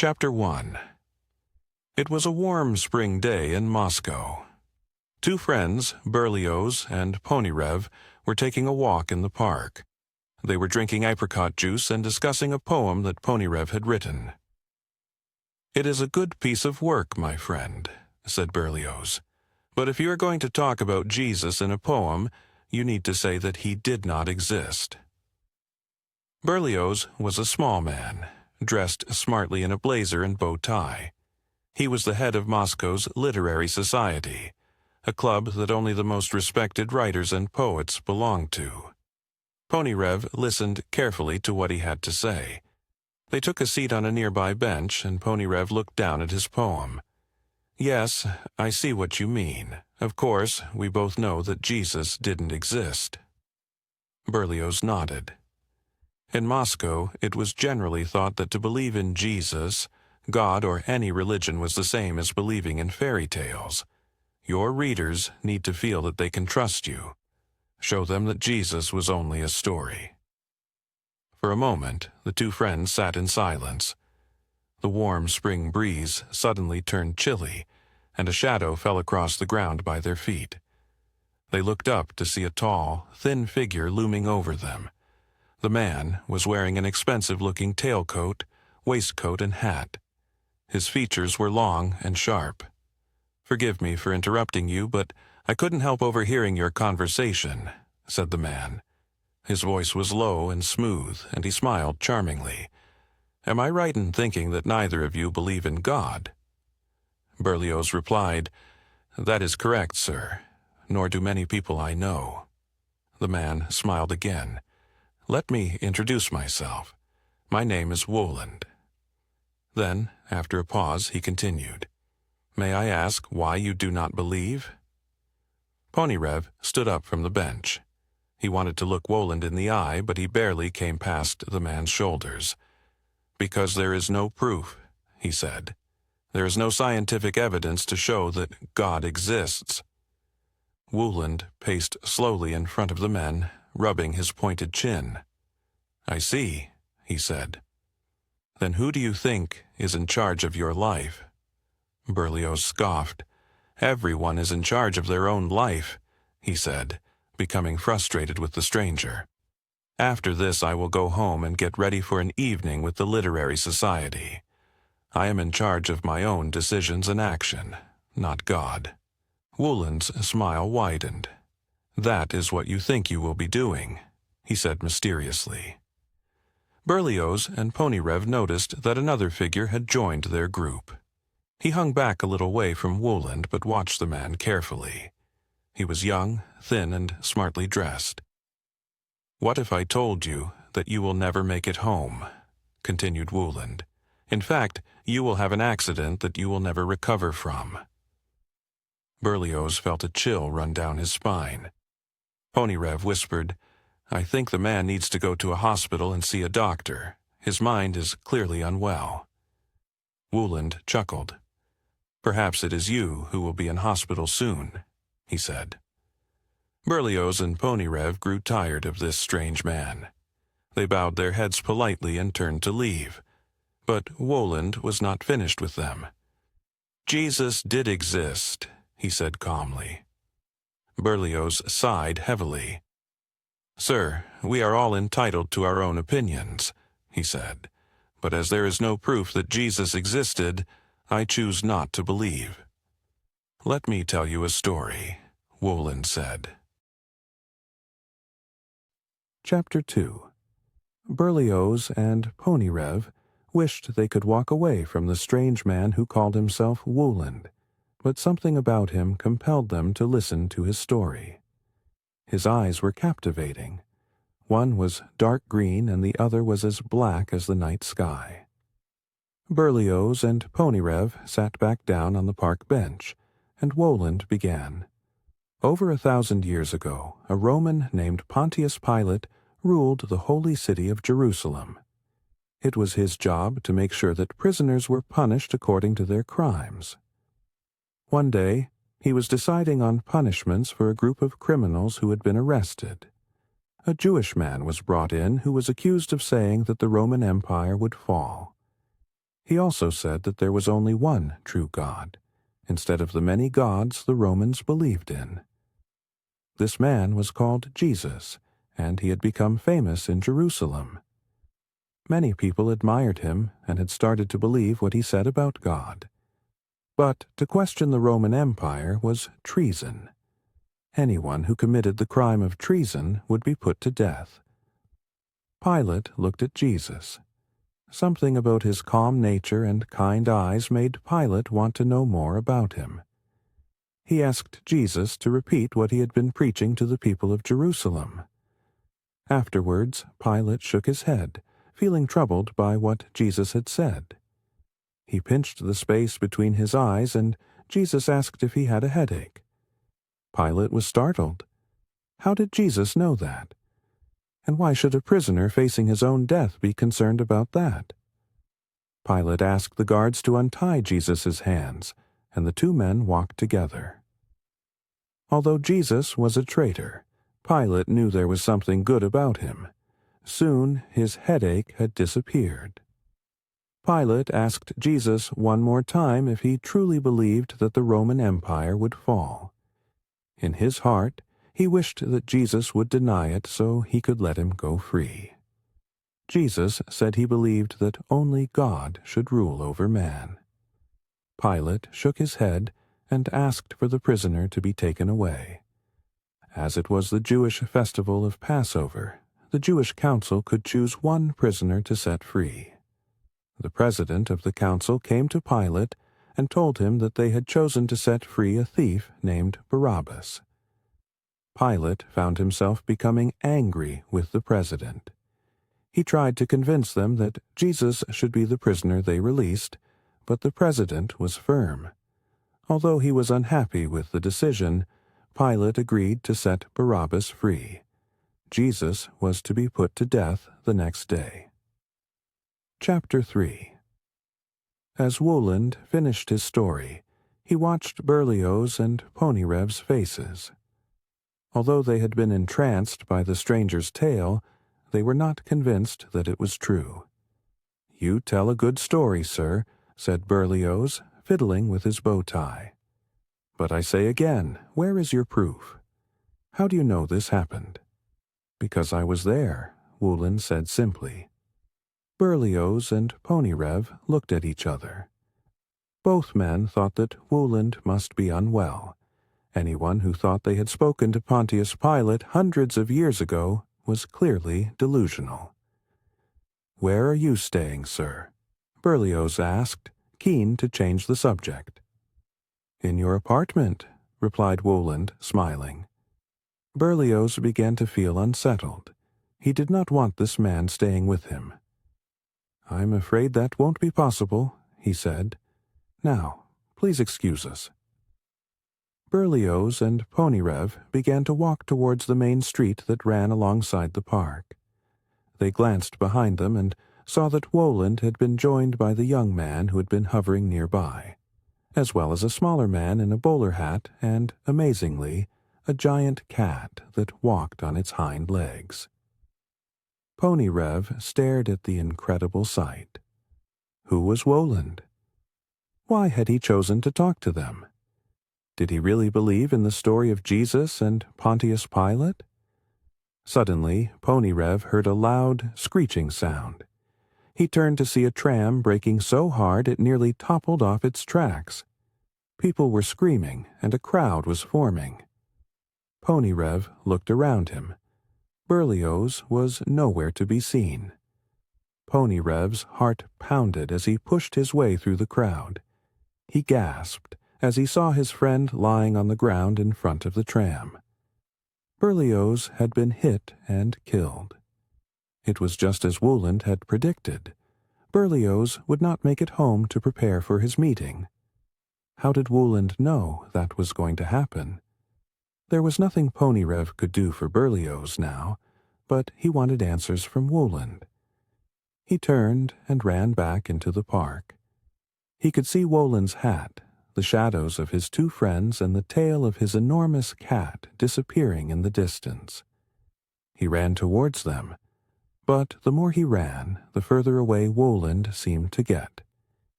Chapter 1. It was a warm spring day in Moscow. Two friends, Berlioz and Ponyrev, were taking a walk in the park. They were drinking apricot juice and discussing a poem that Ponyrev had written. "It is a good piece of work, my friend," said Berlioz. "But if you are going to talk about Jesus in a poem, you need to say that he did not exist." Berlioz was a small man, dressed smartly in a blazer and bow tie. He was the head of Moscow's Literary Society, a club that only the most respected writers and poets belonged to. Ponyrev listened carefully to what he had to say. They took a seat on a nearby bench, and Ponyrev looked down at his poem. "Yes, I see what you mean. Of course, we both know that Jesus didn't exist." Berlioz nodded. In Moscow, it was generally thought that to believe in Jesus, God, or any religion was the same as believing in fairy tales. Your readers need to feel that they can trust you. Show them that Jesus was only a story. For a moment, the two friends sat in silence. The warm spring breeze suddenly turned chilly, and a shadow fell across the ground by their feet. They looked up to see a tall, thin figure looming over them. The man was wearing an expensive-looking tailcoat, waistcoat, and hat. His features were long and sharp. "Forgive me for interrupting you, but I couldn't help overhearing your conversation," said the man. His voice was low and smooth, and he smiled charmingly. "Am I right in thinking that neither of you believe in God?" Berlioz replied, "That is correct, sir, nor do many people I know." The man smiled again. "Let me introduce myself. My name is Woland." Then, after a pause, he continued, "May I ask why you do not believe?" Ponyrev stood up from the bench. He wanted to look Woland in the eye, but he barely came past the man's shoulders. "Because there is no proof," he said. "There is no scientific evidence to show that God exists." Woland paced slowly in front of the men, rubbing his pointed chin. "I see," he said. "Then who do you think is in charge of your life?" Berlioz scoffed. "Everyone is in charge of their own life," he said, becoming frustrated with the stranger. "After this I will go home and get ready for an evening with the Literary Society. I am in charge of my own decisions and action, not God." Woland's smile widened. "That is what you think you will be doing," he said mysteriously. Berlioz and Ponyrev noticed that another figure had joined their group. He hung back a little way from Woland but watched the man carefully. He was young, thin, and smartly dressed. "What if I told you that you will never make it home?" continued Woland. "In fact, you will have an accident that you will never recover from." Berlioz felt a chill run down his spine. Ponyrev whispered, "I think the man needs to go to a hospital and see a doctor. His mind is clearly unwell." Woland chuckled. "Perhaps it is you who will be in hospital soon," he said. Berlioz and Ponyrev grew tired of this strange man. They bowed their heads politely and turned to leave. But Woland was not finished with them. "Jesus did exist," he said calmly. Berlioz sighed heavily. "Sir, we are all entitled to our own opinions," he said. "But as there is no proof that Jesus existed, I choose not to believe." "Let me tell you a story," Woland said. Chapter 2. Berlioz and Ponyrev wished they could walk away from the strange man who called himself Woland, but something about him compelled them to listen to his story. His eyes were captivating. One was dark green and the other was as black as the night sky. Berlioz and Ponyrev sat back down on the park bench, and Woland began. Over 1,000 years ago, a Roman named Pontius Pilate ruled the holy city of Jerusalem. It was his job to make sure that prisoners were punished according to their crimes. One day, he was deciding on punishments for a group of criminals who had been arrested. A Jewish man was brought in who was accused of saying that the Roman Empire would fall. He also said that there was only one true God, instead of the many gods the Romans believed in. This man was called Jesus, and he had become famous in Jerusalem. Many people admired him and had started to believe what he said about God. But to question the Roman Empire was treason. Anyone who committed the crime of treason would be put to death. Pilate looked at Jesus. Something about his calm nature and kind eyes made Pilate want to know more about him. He asked Jesus to repeat what he had been preaching to the people of Jerusalem. Afterwards, Pilate shook his head, feeling troubled by what Jesus had said. He pinched the space between his eyes, and Jesus asked if he had a headache. Pilate was startled. How did Jesus know that? And why should a prisoner facing his own death be concerned about that? Pilate asked the guards to untie Jesus' hands, and the two men walked together. Although Jesus was a traitor, Pilate knew there was something good about him. Soon his headache had disappeared. Pilate asked Jesus one more time if he truly believed that the Roman Empire would fall. In his heart, he wished that Jesus would deny it so he could let him go free. Jesus said he believed that only God should rule over man. Pilate shook his head and asked for the prisoner to be taken away. As it was the Jewish festival of Passover, the Jewish council could choose one prisoner to set free. The president of the council came to Pilate and told him that they had chosen to set free a thief named Barabbas. Pilate found himself becoming angry with the president. He tried to convince them that Jesus should be the prisoner they released, but the president was firm. Although he was unhappy with the decision, Pilate agreed to set Barabbas free. Jesus was to be put to death the next day. Chapter 3. As Woland finished his story, he watched Berlioz's and Ponyrev's faces. Although they had been entranced by the stranger's tale, they were not convinced that it was true. "You tell a good story, sir," said Berlioz, fiddling with his bow tie. "But I say again, where is your proof? How do you know this happened?" "Because I was there," Woland said simply. Berlioz and Ponyrev looked at each other. Both men thought that Woland must be unwell. Anyone who thought they had spoken to Pontius Pilate hundreds of years ago was clearly delusional. "Where are you staying, sir?" Berlioz asked, keen to change the subject. "In your apartment," replied Woland, smiling. Berlioz began to feel unsettled. He did not want this man staying with him. "I'm afraid that won't be possible," he said. "Now, please excuse us." Berlioz and Ponyrev began to walk towards the main street that ran alongside the park. They glanced behind them and saw that Woland had been joined by the young man who had been hovering nearby, as well as a smaller man in a bowler hat and, amazingly, a giant cat that walked on its hind legs. Ponyrev stared at the incredible sight. Who was Woland? Why had he chosen to talk to them? Did he really believe in the story of Jesus and Pontius Pilate? Suddenly, Ponyrev heard a loud, screeching sound. He turned to see a tram braking so hard it nearly toppled off its tracks. People were screaming, and a crowd was forming. Ponyrev looked around him. Berlioz was nowhere to be seen. Ponyrev's heart pounded as he pushed his way through the crowd. He gasped as he saw his friend lying on the ground in front of the tram. Berlioz had been hit and killed. It was just as Woland had predicted. Berlioz would not make it home to prepare for his meeting. How did Woland know that was going to happen? There was nothing Ponyrev could do for Berlioz now, but he wanted answers from Woland. He turned and ran back into the park. He could see Woland's hat, the shadows of his two friends and the tail of his enormous cat disappearing in the distance. He ran towards them, but the more he ran, the further away Woland seemed to get.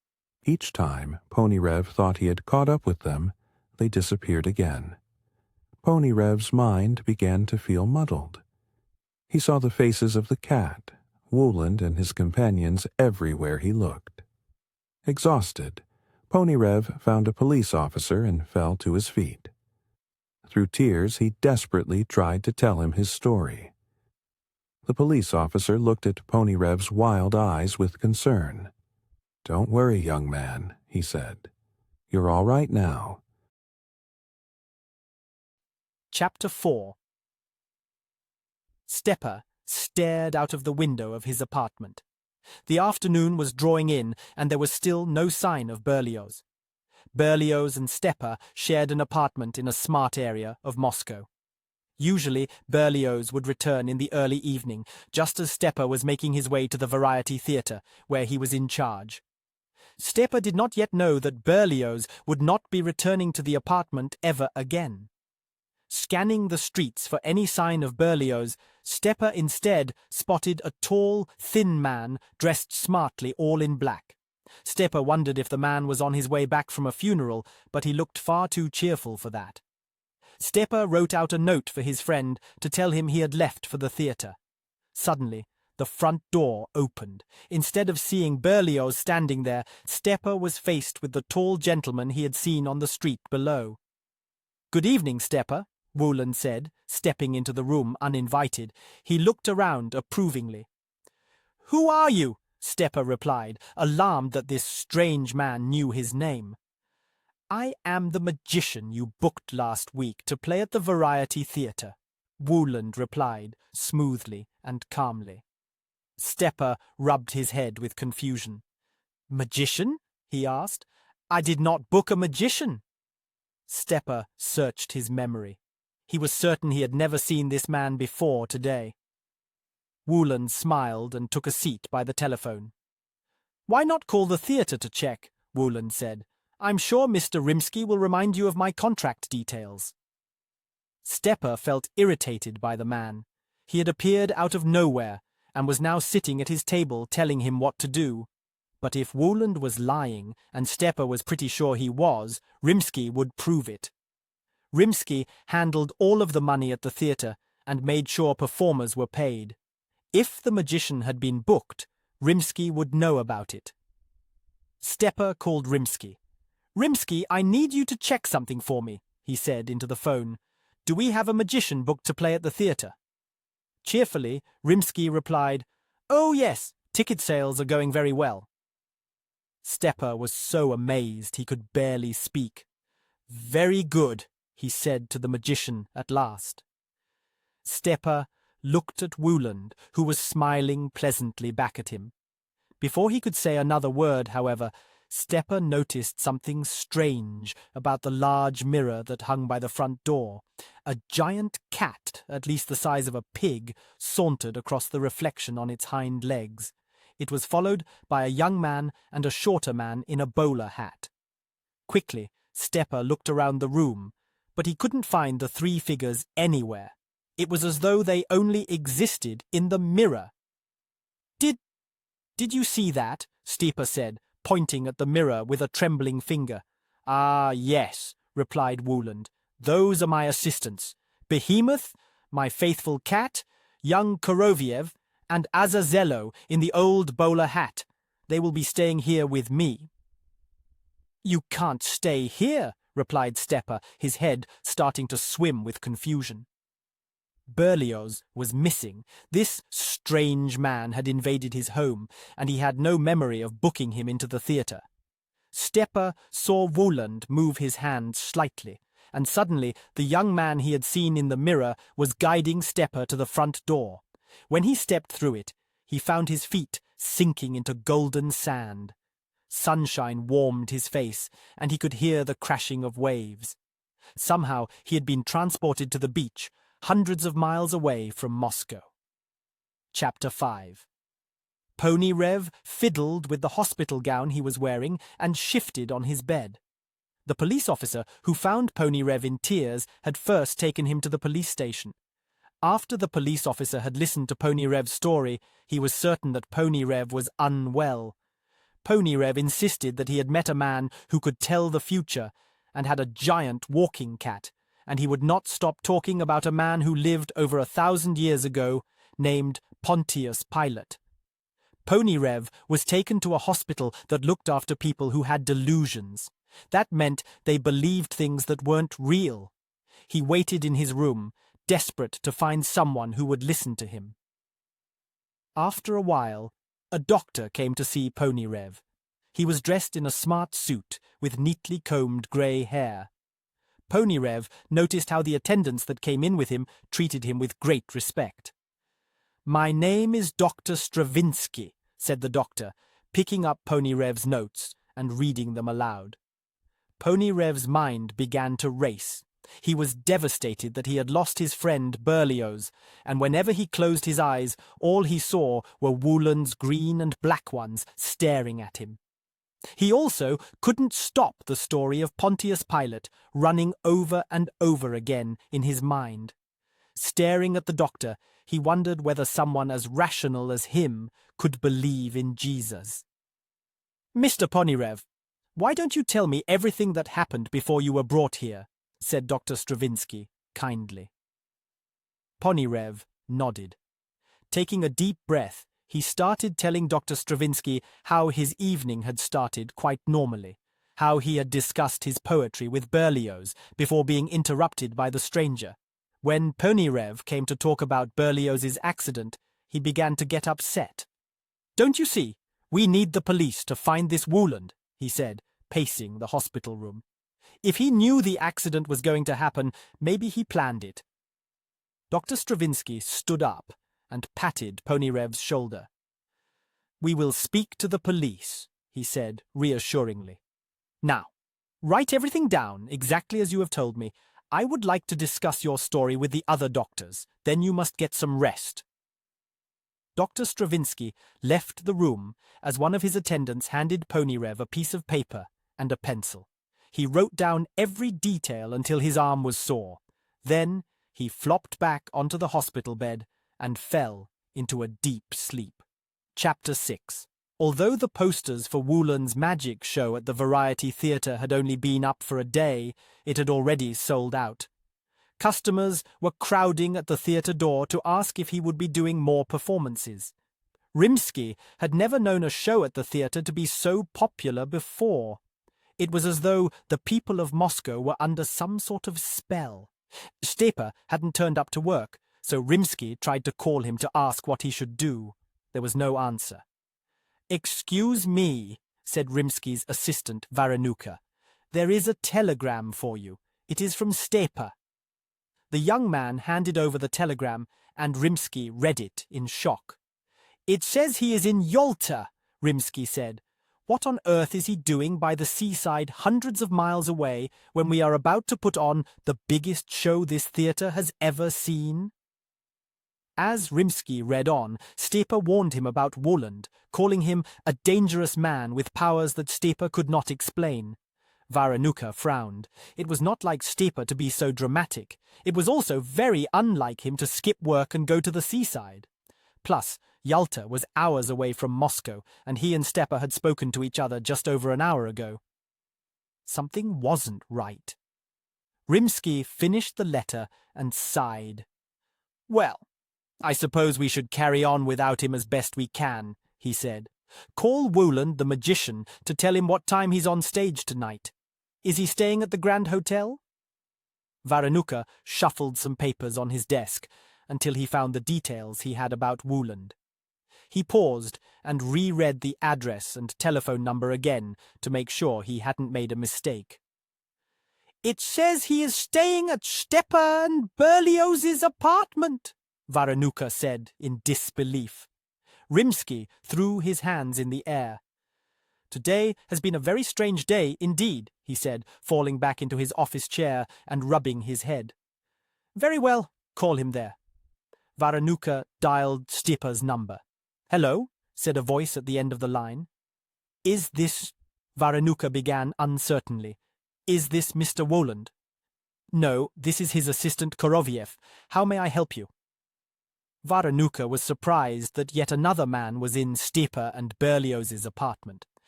Each time Ponyrev thought he had caught up with them, they disappeared again. Ponyrev's mind began to feel muddled. He saw the faces of the cat, Wooland and his companions everywhere he looked. Exhausted, Ponyrev found a police officer and fell to his feet. Through tears, he desperately tried to tell him his story. The police officer looked at Ponyrev's wild eyes with concern. "Don't worry, young man," he said. "You're all right now." Chapter 4. Stepa stared out of the window of his apartment. The afternoon was drawing in, and there was still no sign of Berlioz. Berlioz and Stepa shared an apartment in a smart area of Moscow. Usually, Berlioz would return in the early evening, just as Stepa was making his way to the Variety Theatre, where he was in charge. Stepa did not yet know that Berlioz would not be returning to the apartment ever again. Scanning the streets for any sign of Berlioz, Stepa instead spotted a tall, thin man dressed smartly all in black. Stepa wondered if the man was on his way back from a funeral, but he looked far too cheerful for that. Stepa wrote out a note for his friend to tell him he had left for the theatre. Suddenly, the front door opened. Instead of seeing Berlioz standing there, Stepa was faced with the tall gentleman he had seen on the street below. "Good evening, Stepa," Wooland said, stepping into the room uninvited. He looked around approvingly. "Who are you?" Stepa replied, alarmed that this strange man knew his name. "I am the magician you booked last week to play at the Variety Theatre," Wooland replied, smoothly and calmly. Stepa rubbed his head with confusion. "Magician?" he asked. "I did not book a magician." Stepa searched his memory. He was certain he had never seen this man before today. Wooland smiled and took a seat by the telephone. "Why not call the theatre to check?" Wooland said. "I'm sure Mr. Rimsky will remind you of my contract details." Stepa felt irritated by the man. He had appeared out of nowhere and was now sitting at his table telling him what to do. But if Wooland was lying, and Stepa was pretty sure he was, Rimsky would prove it. Rimsky handled all of the money at the theatre and made sure performers were paid. If the magician had been booked, Rimsky would know about it. Stepa called Rimsky. "Rimsky, I need you to check something for me," he said into the phone. "Do we have a magician booked to play at the theatre?" Cheerfully, Rimsky replied, "Oh yes, ticket sales are going very well." Stepa was so amazed he could barely speak. "Very good," he said to the magician at last. Stepa looked at Wooland, who was smiling pleasantly back at him. Before he could say another word, however, Stepa noticed something strange about the large mirror that hung by the front door. A giant cat, at least the size of a pig, sauntered across the reflection on its hind legs. It was followed by a young man and a shorter man in a bowler hat. Quickly, Stepa looked around the room, but he couldn't find the three figures anywhere. It was as though they only existed in the mirror. Did you see that?" Stepa said, pointing at the mirror with a trembling finger. "Ah, yes," replied Wooland. "Those are my assistants. Behemoth, my faithful cat, young Koroviev, and Azazello in the old bowler hat. They will be staying here with me." "You can't stay here," replied Stepa, his head starting to swim with confusion. Berlioz was missing. This strange man had invaded his home, and he had no memory of booking him into the theatre. Stepa saw Wooland move his hand slightly, and suddenly the young man he had seen in the mirror was guiding Stepa to the front door. When he stepped through it, he found his feet sinking into golden sand. Sunshine warmed his face, and he could hear the crashing of waves. Somehow he had been transported to the beach, hundreds of miles away from Moscow. Chapter 5. Ponyrev fiddled with the hospital gown he was wearing and shifted on his bed. The police officer who found Ponyrev in tears had first taken him to the police station. After the police officer had listened to Ponyrev's story, he was certain that Ponyrev was unwell. Ponyrev insisted that he had met a man who could tell the future and had a giant walking cat, and he would not stop talking about a man who lived over 1,000 years ago named Pontius Pilate. Ponyrev was taken to a hospital that looked after people who had delusions. That meant they believed things that weren't real. He waited in his room, desperate to find someone who would listen to him. After a while, a doctor came to see Ponyrev. He was dressed in a smart suit with neatly combed grey hair. Ponyrev noticed how the attendants that came in with him treated him with great respect. "My name is Dr. Stravinsky," said the doctor, picking up Ponyrev's notes and reading them aloud. Ponyrev's mind began to race. He was devastated that he had lost his friend Berlioz, and whenever he closed his eyes, all he saw were Wooland's green and black ones staring at him. He also couldn't stop the story of Pontius Pilate running over and over again in his mind. Staring at the doctor, he wondered whether someone as rational as him could believe in Jesus. "Mr. Ponyrev, why don't you tell me everything that happened before you were brought here?" said Dr. Stravinsky kindly. Ponyrev nodded. Taking a deep breath, he started telling Dr. Stravinsky how his evening had started quite normally, how he had discussed his poetry with Berlioz before being interrupted by the stranger. When Ponyrev came to talk about Berlioz's accident, he began to get upset. "Don't you see? We need the police to find this Wooland," he said, pacing the hospital room. "If he knew the accident was going to happen, maybe he planned it." Dr. Stravinsky stood up and patted Ponyrev's shoulder. "We will speak to the police," he said reassuringly. "Now, write everything down exactly as you have told me. I would like to discuss your story with the other doctors. Then you must get some rest." Dr. Stravinsky left the room as one of his attendants handed Ponyrev a piece of paper and a pencil. He wrote down every detail until his arm was sore. Then he flopped back onto the hospital bed and fell into a deep sleep. Chapter 6. Although the posters for Wooland's magic show at the Variety Theatre had only been up for a day, it had already sold out. Customers were crowding at the theatre door to ask if he would be doing more performances. Rimsky had never known a show at the theatre to be so popular before. It was as though the people of Moscow were under some sort of spell. Stepa hadn't turned up to work, so Rimsky tried to call him to ask what he should do. There was no answer. "Excuse me," said Rimsky's assistant, Varanuka. "There is a telegram for you. It is from Stepa." The young man handed over the telegram, and Rimsky read it in shock. "It says he is in Yalta," Rimsky said. "What on earth is he doing by the seaside hundreds of miles away when we are about to put on the biggest show this theatre has ever seen?" As Rimsky read on, Stepa warned him about Wooland, calling him a dangerous man with powers that Stepa could not explain. Varanuka frowned. It was not like Stepa to be so dramatic. It was also very unlike him to skip work and go to the seaside. Plus, Yalta was hours away from Moscow, and he and Stepa had spoken to each other just over an hour ago. Something wasn't right. Rimsky finished the letter and sighed. "Well, I suppose we should carry on without him as best we can," he said. "Call Wooland the magician to tell him what time he's on stage tonight. Is he staying at the Grand Hotel?" Varanuka shuffled some papers on his desk until he found the details he had about Wooland. He paused and reread the address and telephone number again to make sure he hadn't made a mistake. "It says he is staying at Stepa and Berlioz's apartment," Varanuka said in disbelief. Rimsky threw his hands in the air. "Today has been a very strange day indeed," he said, falling back into his office chair and rubbing his head. "Very well, call him there." Varanuka dialed Stepa's number. "Hello," said a voice at the end of the line. "Is this—" Varanuka began uncertainly. "Is this Mr. Wooland?" "No, this is his assistant Koroviev. How may I help you?" Varanuka was surprised that yet another man was in Stepa and Berlioz's apartment.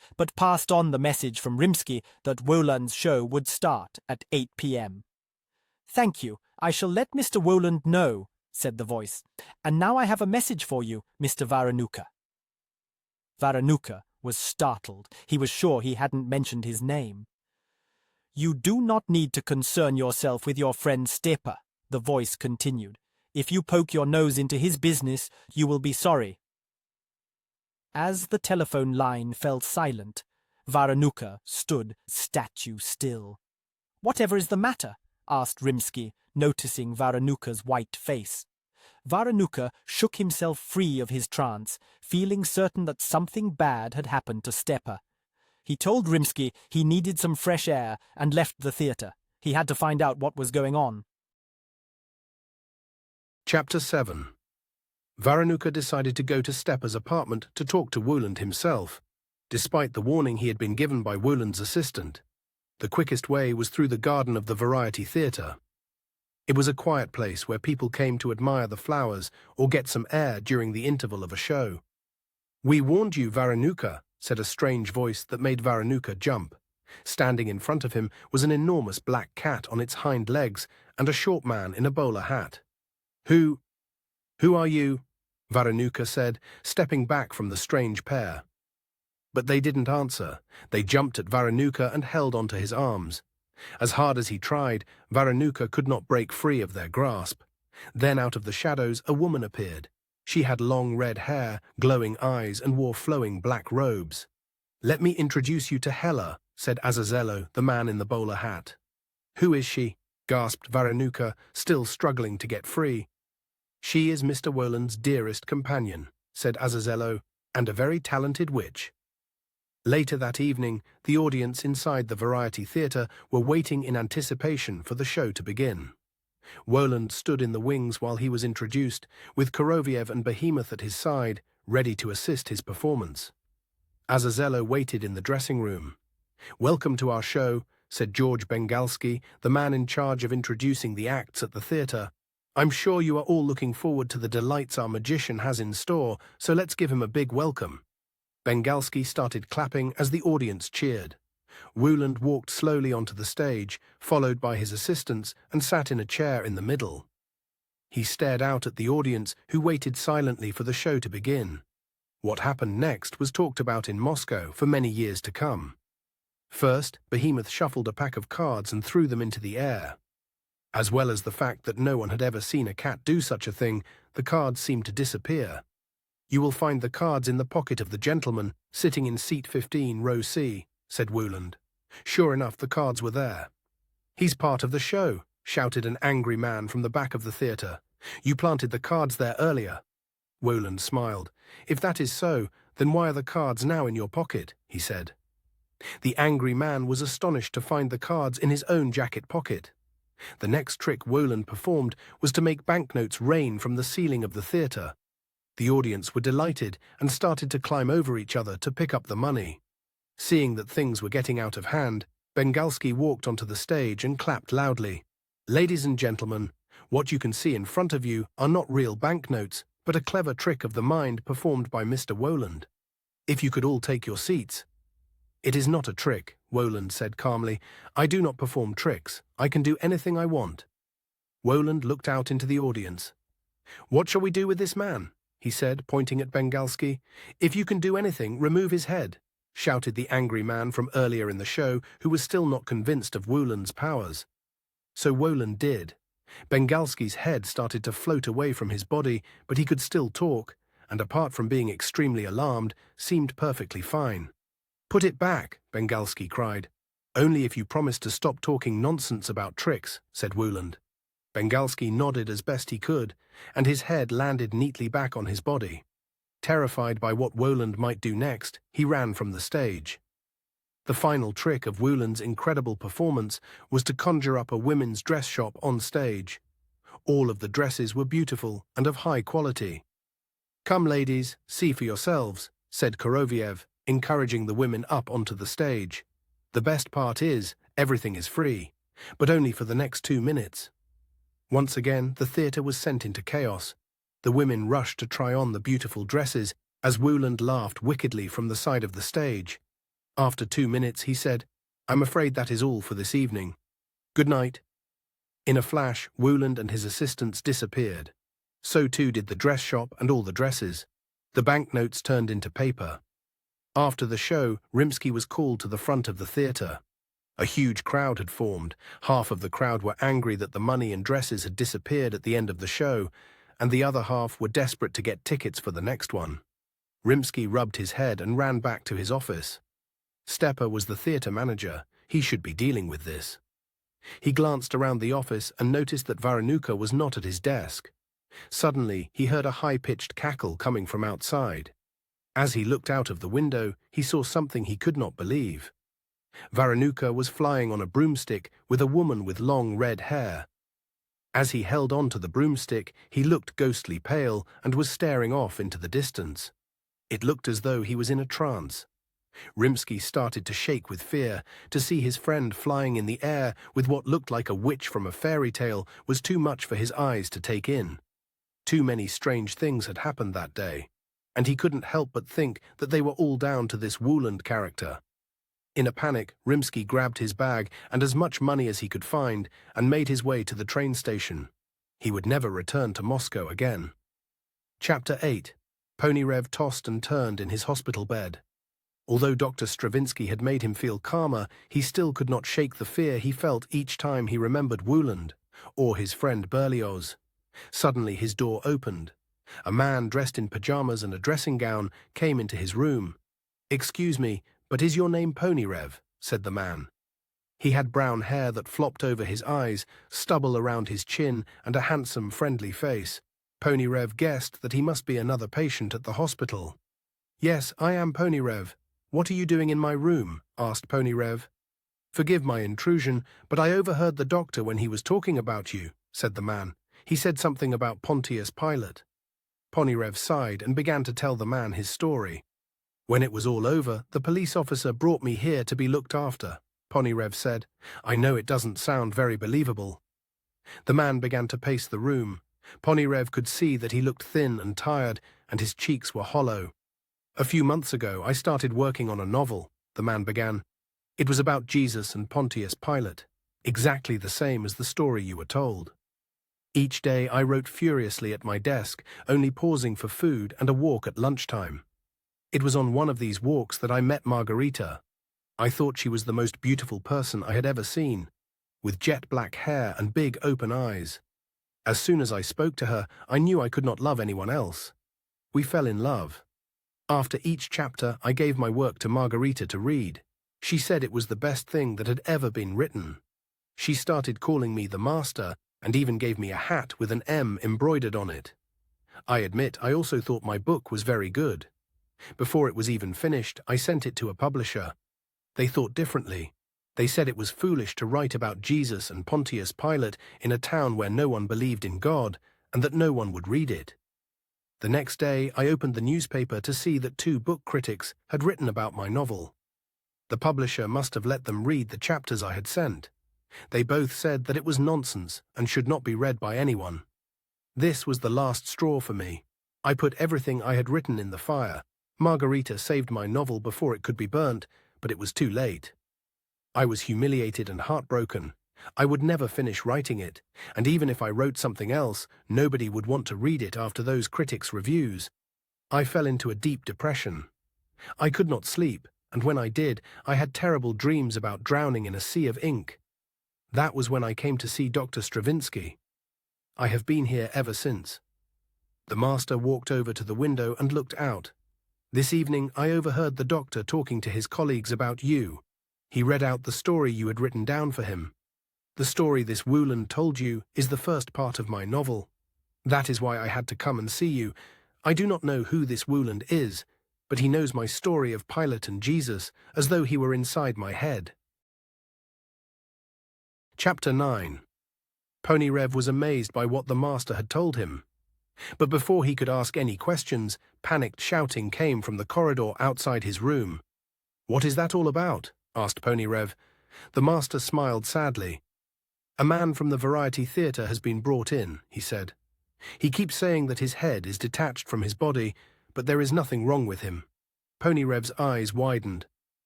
but passed on the message from Rimsky that Woland's show would start at 8 p.m. "Thank you. I shall let Mr. Woland know," said the voice. "And now I have a message for you, Mr. Varanuka." Varanuka was startled. He was sure he hadn't mentioned his name. "You do not need to concern yourself with your friend Stepa," the voice continued. "If you poke your nose into his business, you will be sorry." As the telephone line fell silent, Varanuka stood statue still. "Whatever is the matter?" asked Rimsky, noticing Varanuka's white face. Varanuka shook himself free of his trance, feeling certain that something bad had happened to Stepa. He told Rimsky he needed some fresh air and left the theatre. He had to find out what was going on. Chapter 7. Varanuka decided to go to Stepa's apartment to talk to Woland himself, despite the warning he had been given by Woland's assistant. The quickest way was through the garden of the Variety Theatre. It was a quiet place where people came to admire the flowers or get some air during the interval of a show. "We warned you, Varanuka," said a strange voice that made Varanuka jump. Standing in front of him was an enormous black cat on its hind legs and a short man in a bowler hat. Who are you?" Varanuka said, stepping back from the strange pair. But they didn't answer. They jumped at Varanuka and held onto his arms. As hard as he tried, Varanuka could not break free of their grasp. Then out of the shadows a woman appeared. She had long red hair, glowing eyes, and wore flowing black robes. "Let me introduce you to Hella," said Azazello, the man in the bowler hat. "Who is she?" gasped Varanuka, still struggling to get free. "She is Mr. Woland's dearest companion," said Azazello, "and a very talented witch." Later that evening, the audience inside the Variety Theatre were waiting in anticipation for the show to begin. Woland stood in the wings while he was introduced, with Koroviev and Behemoth at his side, ready to assist his performance. Azazello waited in the dressing room. "Welcome to our show," said George Bengalski, the man in charge of introducing the acts at the theatre. "I'm sure you are all looking forward to the delights our magician has in store, so let's give him a big welcome." Bengalski started clapping as the audience cheered. Woland walked slowly onto the stage, followed by his assistants, and sat in a chair in the middle. He stared out at the audience, who waited silently for the show to begin. What happened next was talked about in Moscow for many years to come. First, Behemoth shuffled a pack of cards and threw them into the air. As well as the fact that no one had ever seen a cat do such a thing, the cards seemed to disappear. "You will find the cards in the pocket of the gentleman, sitting in seat 15, row C," said Woland. Sure enough, the cards were there. "He's part of the show," shouted an angry man from the back of the theatre. "You planted the cards there earlier." Woland smiled. "If that is so, then why are the cards now in your pocket?" he said. The angry man was astonished to find the cards in his own jacket pocket. The next trick Woland performed was to make banknotes rain from the ceiling of the theatre. The audience were delighted and started to climb over each other to pick up the money. Seeing that things were getting out of hand, Bengalski walked onto the stage and clapped loudly. "Ladies and gentlemen, what you can see in front of you are not real banknotes, but a clever trick of the mind performed by Mr. Woland. If you could all take your seats." "It is not a trick," Woland said calmly. "I do not perform tricks. I can do anything I want." Woland looked out into the audience. "What shall we do with this man?" he said, pointing at Bengalski. "If you can do anything, remove his head," shouted the angry man from earlier in the show, who was still not convinced of Woland's powers. So Woland did. Bengalski's head started to float away from his body, but he could still talk, and apart from being extremely alarmed, seemed perfectly fine. "Put it back," Bengalski cried. "Only if you promise to stop talking nonsense about tricks," said Woland. Bengalski nodded as best he could, and his head landed neatly back on his body. Terrified by what Woland might do next, he ran from the stage. The final trick of Woland's incredible performance was to conjure up a women's dress shop on stage. All of the dresses were beautiful and of high quality. "Come, ladies, see for yourselves," said Koroviev, encouraging the women up onto the stage. "The best part is, everything is free, but only for the next 2 minutes." Once again, the theatre was sent into chaos. The women rushed to try on the beautiful dresses as Woland laughed wickedly from the side of the stage. After 2 minutes, he said, "I'm afraid that is all for this evening. Good night." In a flash, Wooland and his assistants disappeared. So too did the dress shop and all the dresses. The banknotes turned into paper. After the show, Rimsky was called to the front of the theatre. A huge crowd had formed. Half of the crowd were angry that the money and dresses had disappeared at the end of the show, and the other half were desperate to get tickets for the next one. Rimsky rubbed his head and ran back to his office. Stepa was the theatre manager. He should be dealing with this. He glanced around the office and noticed that Varanuka was not at his desk. Suddenly, he heard a high-pitched cackle coming from outside. As he looked out of the window, he saw something he could not believe. Varanuka was flying on a broomstick with a woman with long red hair. As he held on to the broomstick, he looked ghostly pale and was staring off into the distance. It looked as though he was in a trance. Rimsky started to shake with fear. To see his friend flying in the air with what looked like a witch from a fairy tale was too much for his eyes to take in. Too many strange things had happened that day, and he couldn't help but think that they were all down to this Wooland character. In a panic, Rimsky grabbed his bag and as much money as he could find and made his way to the train station. He would never return to Moscow again. Chapter 8. Ponyrev tossed and turned in his hospital bed. Although Dr. Stravinsky had made him feel calmer, he still could not shake the fear he felt each time he remembered Wooland, or his friend Berlioz. Suddenly his door opened. A man dressed in pajamas and a dressing gown came into his room. "Excuse me, but is your name Ponyrev?" said the man. He had brown hair that flopped over his eyes, stubble around his chin, and a handsome, friendly face. Ponyrev guessed that he must be another patient at the hospital. "Yes, I am Ponyrev. What are you doing in my room?" asked Ponyrev. "Forgive my intrusion, but I overheard the doctor when he was talking about you," said the man. "He said something about Pontius Pilate." Ponyrev sighed and began to tell the man his story. "When it was all over, the police officer brought me here to be looked after," Ponyrev said. "I know it doesn't sound very believable." The man began to pace the room. Ponyrev could see that he looked thin and tired, and his cheeks were hollow. "A few months ago, I started working on a novel," the man began. "It was about Jesus and Pontius Pilate, exactly the same as the story you were told. Each day I wrote furiously at my desk, only pausing for food and a walk at lunchtime. It was on one of these walks that I met Margarita. I thought she was the most beautiful person I had ever seen, with jet black hair and big open eyes. As soon as I spoke to her, I knew I could not love anyone else. We fell in love. After each chapter, I gave my work to Margarita to read. She said it was the best thing that had ever been written. She started calling me the master and even gave me a hat with an M embroidered on it. I admit I also thought my book was very good. Before it was even finished, I sent it to a publisher. They thought differently. They said it was foolish to write about Jesus and Pontius Pilate in a town where no one believed in God, and that no one would read it. The next day, I opened the newspaper to see that 2 book critics had written about my novel. The publisher must have let them read the chapters I had sent. They both said that it was nonsense and should not be read by anyone. This was the last straw for me. I put everything I had written in the fire. Margarita saved my novel before it could be burnt, but it was too late. I was humiliated and heartbroken. I would never finish writing it, and even if I wrote something else, nobody would want to read it after those critics' reviews. I fell into a deep depression. I could not sleep, and when I did, I had terrible dreams about drowning in a sea of ink. That was when I came to see Dr. Stravinsky. I have been here ever since." The master walked over to the window and looked out. "This evening I overheard the doctor talking to his colleagues about you. He read out the story you had written down for him. The story this Wooland told you is the first part of my novel. That is why I had to come and see you. I do not know who this Wooland is, but he knows my story of Pilate and Jesus as though he were inside my head." Chapter 9. Ponyrev was amazed by what the master had told him. But before he could ask any questions, panicked shouting came from the corridor outside his room. "What is that all about?" asked Ponyrev. The master smiled sadly. "A man from the Variety Theatre has been brought in," he said. "He keeps saying that his head is detached from his body, but there is nothing wrong with him." Ponyrev's eyes widened.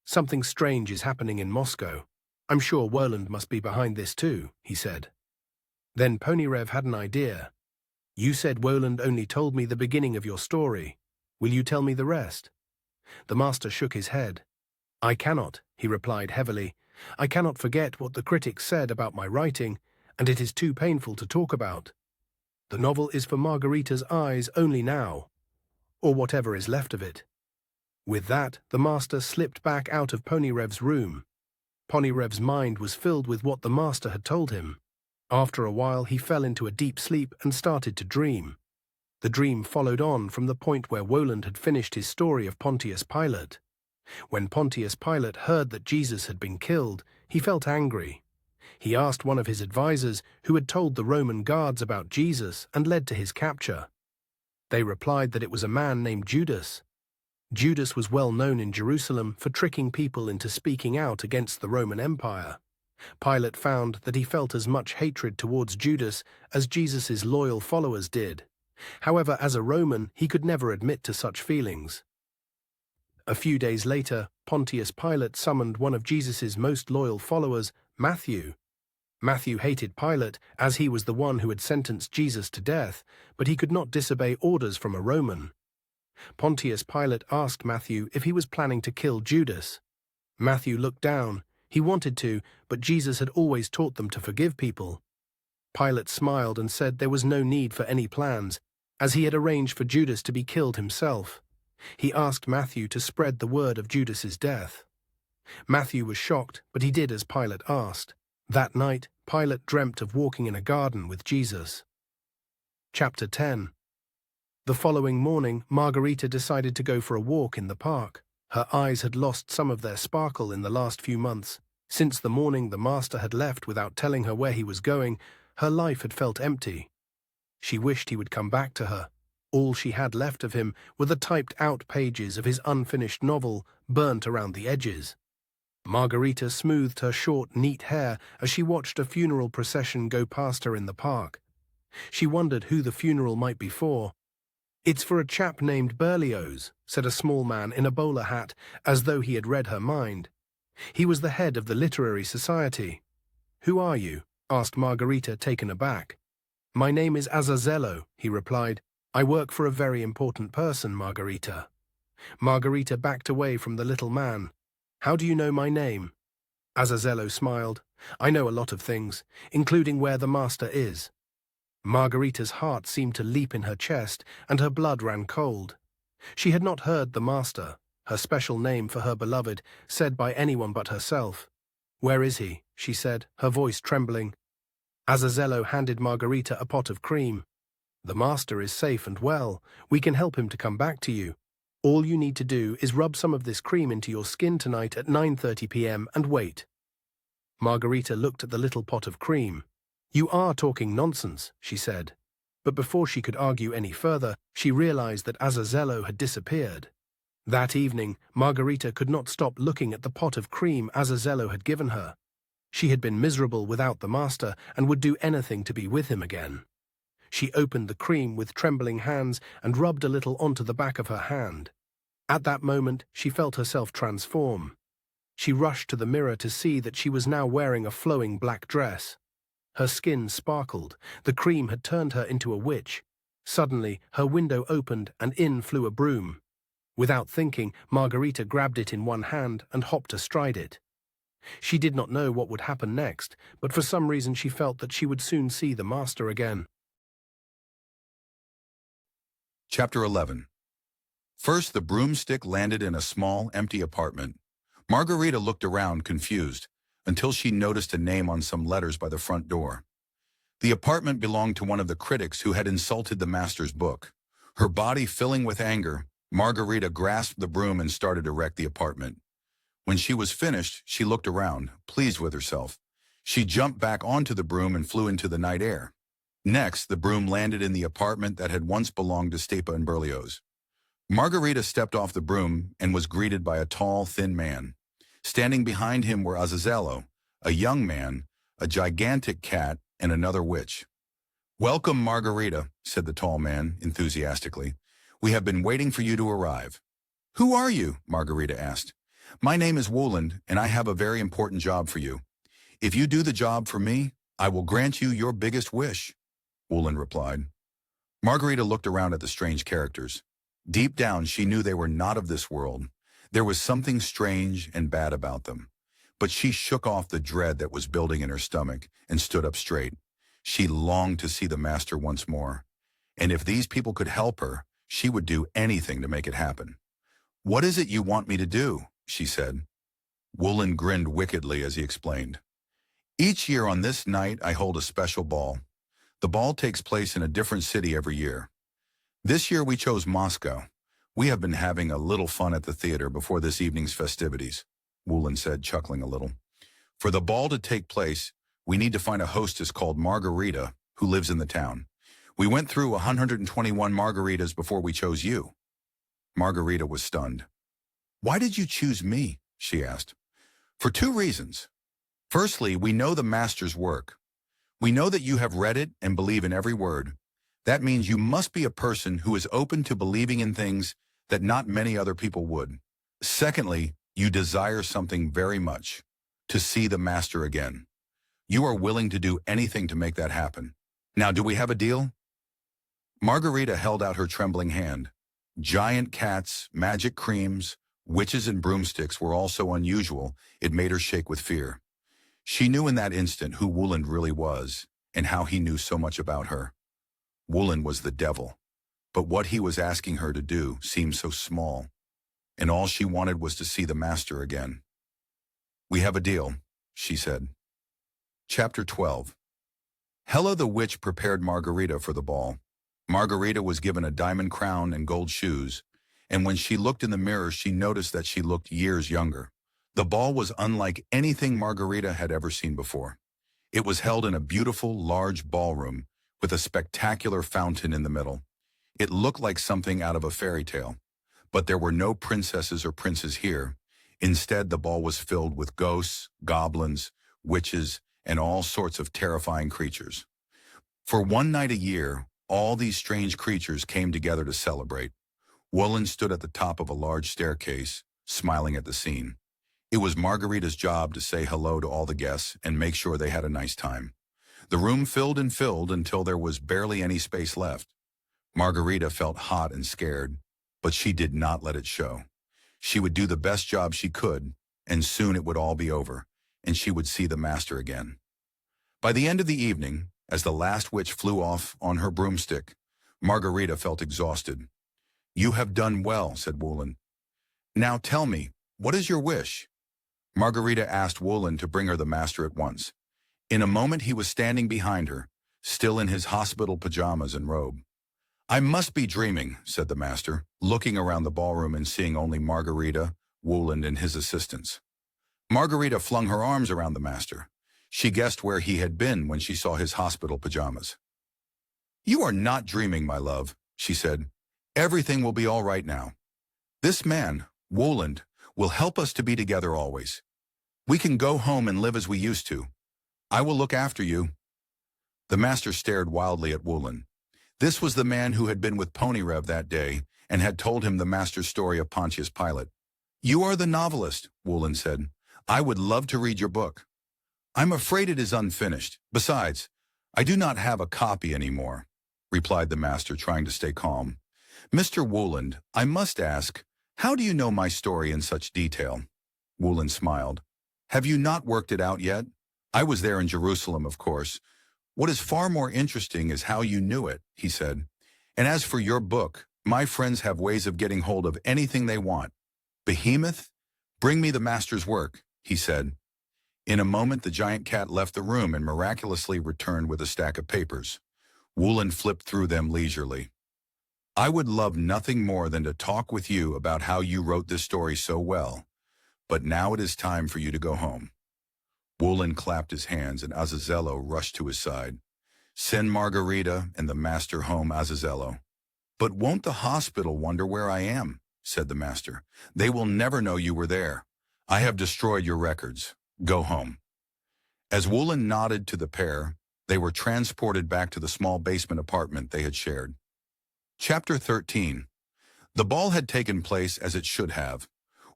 Something strange is happening in Moscow. I'm sure Woland must be behind this too, he said. Then Ponyrev had an idea. You said Woland only told me the beginning of your story. Will you tell me the rest? The master shook his head. I cannot, he replied heavily. I cannot forget what the critics said about my writing, and it is too painful to talk about. The novel is for Margarita's eyes only now, or whatever is left of it. With that, the master slipped back out of Ponyrev's room. Ponyrev's mind was filled with what the master had told him. After a while, he fell into a deep sleep and started to dream. The dream followed on from the point where Woland had finished his story of Pontius Pilate. When Pontius Pilate heard that Jesus had been killed, he felt angry. He asked one of his advisors who had told the Roman guards about Jesus and led to his capture. They replied that it was a man named Judas. Judas was well known in Jerusalem for tricking people into speaking out against the Roman Empire. Pilate found that he felt as much hatred towards Judas as Jesus' loyal followers did. However, as a Roman, he could never admit to such feelings. A few days later, Pontius Pilate summoned one of Jesus' most loyal followers, Matthew. Matthew hated Pilate, as he was the one who had sentenced Jesus to death, but he could not disobey orders from a Roman. Pontius Pilate asked Matthew if he was planning to kill Judas. Matthew looked down. He wanted to, but Jesus had always taught them to forgive people. Pilate smiled and said there was no need for any plans, as he had arranged for Judas to be killed himself. He asked Matthew to spread the word of Judas's death. Matthew was shocked, but he did as Pilate asked. That night, Pilate dreamt of walking in a garden with Jesus. Chapter 10. The following morning, Margarita decided to go for a walk in the park. Her eyes had lost some of their sparkle in the last few months. Since the morning the master had left without telling her where he was going, her life had felt empty. She wished he would come back to her. All she had left of him were the typed-out pages of his unfinished novel, burnt around the edges. Margarita smoothed her short, neat hair as she watched a funeral procession go past her in the park. She wondered who the funeral might be for. It's for a chap named Berlioz, said a small man in a bowler hat, as though he had read her mind. He was the head of the literary society. Who are you? Asked Margarita, taken aback. My name is Azazello, he replied. I work for a very important person, Margarita. Margarita backed away from the little man. How do you know my name? Azazello smiled. I know a lot of things, including where the master is. Margarita's heart seemed to leap in her chest, and her blood ran cold. She had not heard the master, her special name for her beloved, said by anyone but herself. Where is he? She said, her voice trembling. Azazello handed Margarita a pot of cream. The master is safe and well. We can help him to come back to you. All you need to do is rub some of this cream into your skin tonight at 9:30 p.m. and wait. Margarita looked at the little pot of cream. You are talking nonsense, she said. But before she could argue any further, she realized that Azazello had disappeared. That evening, Margarita could not stop looking at the pot of cream Azazello had given her. She had been miserable without the master and would do anything to be with him again. She opened the cream with trembling hands and rubbed a little onto the back of her hand. At that moment, she felt herself transform. She rushed to the mirror to see that she was now wearing a flowing black dress. Her skin sparkled. The cream had turned her into a witch. Suddenly, her window opened and in flew a broom. Without thinking, Margarita grabbed it in one hand and hopped astride it. She did not know what would happen next, but for some reason she felt that she would soon see the master again. Chapter 11. First, the broomstick landed in a small, empty apartment. Margarita looked around, confused, until she noticed a name on some letters by the front door. The apartment belonged to one of the critics who had insulted the master's book. Her body filling with anger, Margarita grasped the broom and started to wreck the apartment. When she was finished, she looked around, pleased with herself. She jumped back onto the broom and flew into the night air. Next, the broom landed in the apartment that had once belonged to Stepa and Berlioz. Margarita stepped off the broom and was greeted by a tall, thin man. Standing behind him were Azazello, a young man, a gigantic cat, and another witch. "Welcome, Margarita," said the tall man, enthusiastically. "We have been waiting for you to arrive." "Who are you?" Margarita asked. "My name is Wooland, and I have a very important job for you. If you do the job for me, I will grant you your biggest wish," Wooland replied. Margarita looked around at the strange characters. Deep down, she knew they were not of this world. There was something strange and bad about them. But she shook off the dread that was building in her stomach and stood up straight. She longed to see the master once more. And if these people could help her, she would do anything to make it happen. "What is it you want me to do?" she said. Wooland grinned wickedly as he explained. "Each year on this night, I hold a special ball. The ball takes place in a different city every year. This year we chose Moscow. We have been having a little fun at the theater before this evening's festivities," Wooland said, chuckling a little. "For the ball to take place, we need to find a hostess called Margarita who lives in the town. We went through 121 margaritas before we chose you." Margarita was stunned. "Why did you choose me?" she asked. "For two reasons. Firstly, we know the master's work. We know that you have read it and believe in every word. That means you must be a person who is open to believing in things that not many other people would. Secondly, you desire something very much, to see the master again. You are willing to do anything to make that happen. Now, do we have a deal?" Margarita held out her trembling hand. Giant cats, magic creams, witches and broomsticks were all so unusual it made her shake with fear. She knew in that instant who Wooland really was and how he knew so much about her. Wooland was the devil, but what he was asking her to do seemed so small, and all she wanted was to see the master again. "We have a deal," she said. Chapter 12. Hela the witch prepared Margarita for the ball. Margarita was given a diamond crown and gold shoes, and when she looked in the mirror, she noticed that she looked years younger. The ball was unlike anything Margarita had ever seen before. It was held in a beautiful, large ballroom with a spectacular fountain in the middle. It looked like something out of a fairy tale, but there were no princesses or princes here. Instead, the ball was filled with ghosts, goblins, witches, and all sorts of terrifying creatures. For one night a year, all these strange creatures came together to celebrate. Wooland stood at the top of a large staircase, smiling at the scene. It was Margarita's job to say hello to all the guests and make sure they had a nice time. The room filled and filled until there was barely any space left. Margarita felt hot and scared, but she did not let it show. She would do the best job she could, and soon it would all be over, and she would see the master again. By the end of the evening, as the last witch flew off on her broomstick, Margarita felt exhausted. "You have done well," said Wooland. "Now tell me, what is your wish?" Margarita asked Wooland to bring her the master at once. In a moment he was standing behind her, still in his hospital pajamas and robe. "I must be dreaming," said the master, looking around the ballroom and seeing only Margarita, Wooland, and his assistants. Margarita flung her arms around the master. She guessed where he had been when she saw his hospital pajamas. "You are not dreaming, my love," she said. "Everything will be all right now. This man, Wooland, will help us to be together always. We can go home and live as we used to. I will look after you." The master stared wildly at Wooland. This was the man who had been with Ponyrev that day and had told him the master's story of Pontius Pilate. "You are the novelist," Wooland said. "I would love to read your book." "I'm afraid it is unfinished. Besides, I do not have a copy anymore," replied the master, trying to stay calm. "Mr. Wooland, I must ask, how do you know my story in such detail?" Wooland smiled. "Have you not worked it out yet? I was there in Jerusalem, of course. What is far more interesting is how you knew it," he said. "And as for your book, my friends have ways of getting hold of anything they want. Behemoth, bring me the master's work," he said. In a moment, the giant cat left the room and miraculously returned with a stack of papers. Wooland flipped through them leisurely. "I would love nothing more than to talk with you about how you wrote this story so well, but now it is time for you to go home." Wooland clapped his hands and Azazello rushed to his side. "Send Margarita and the master home, Azazello." "But won't the hospital wonder where I am?" said the master. "They will never know you were there. I have destroyed your records. Go home." As Wooland nodded to the pair, they were transported back to the small basement apartment they had shared. Chapter 13. The ball had taken place as it should have.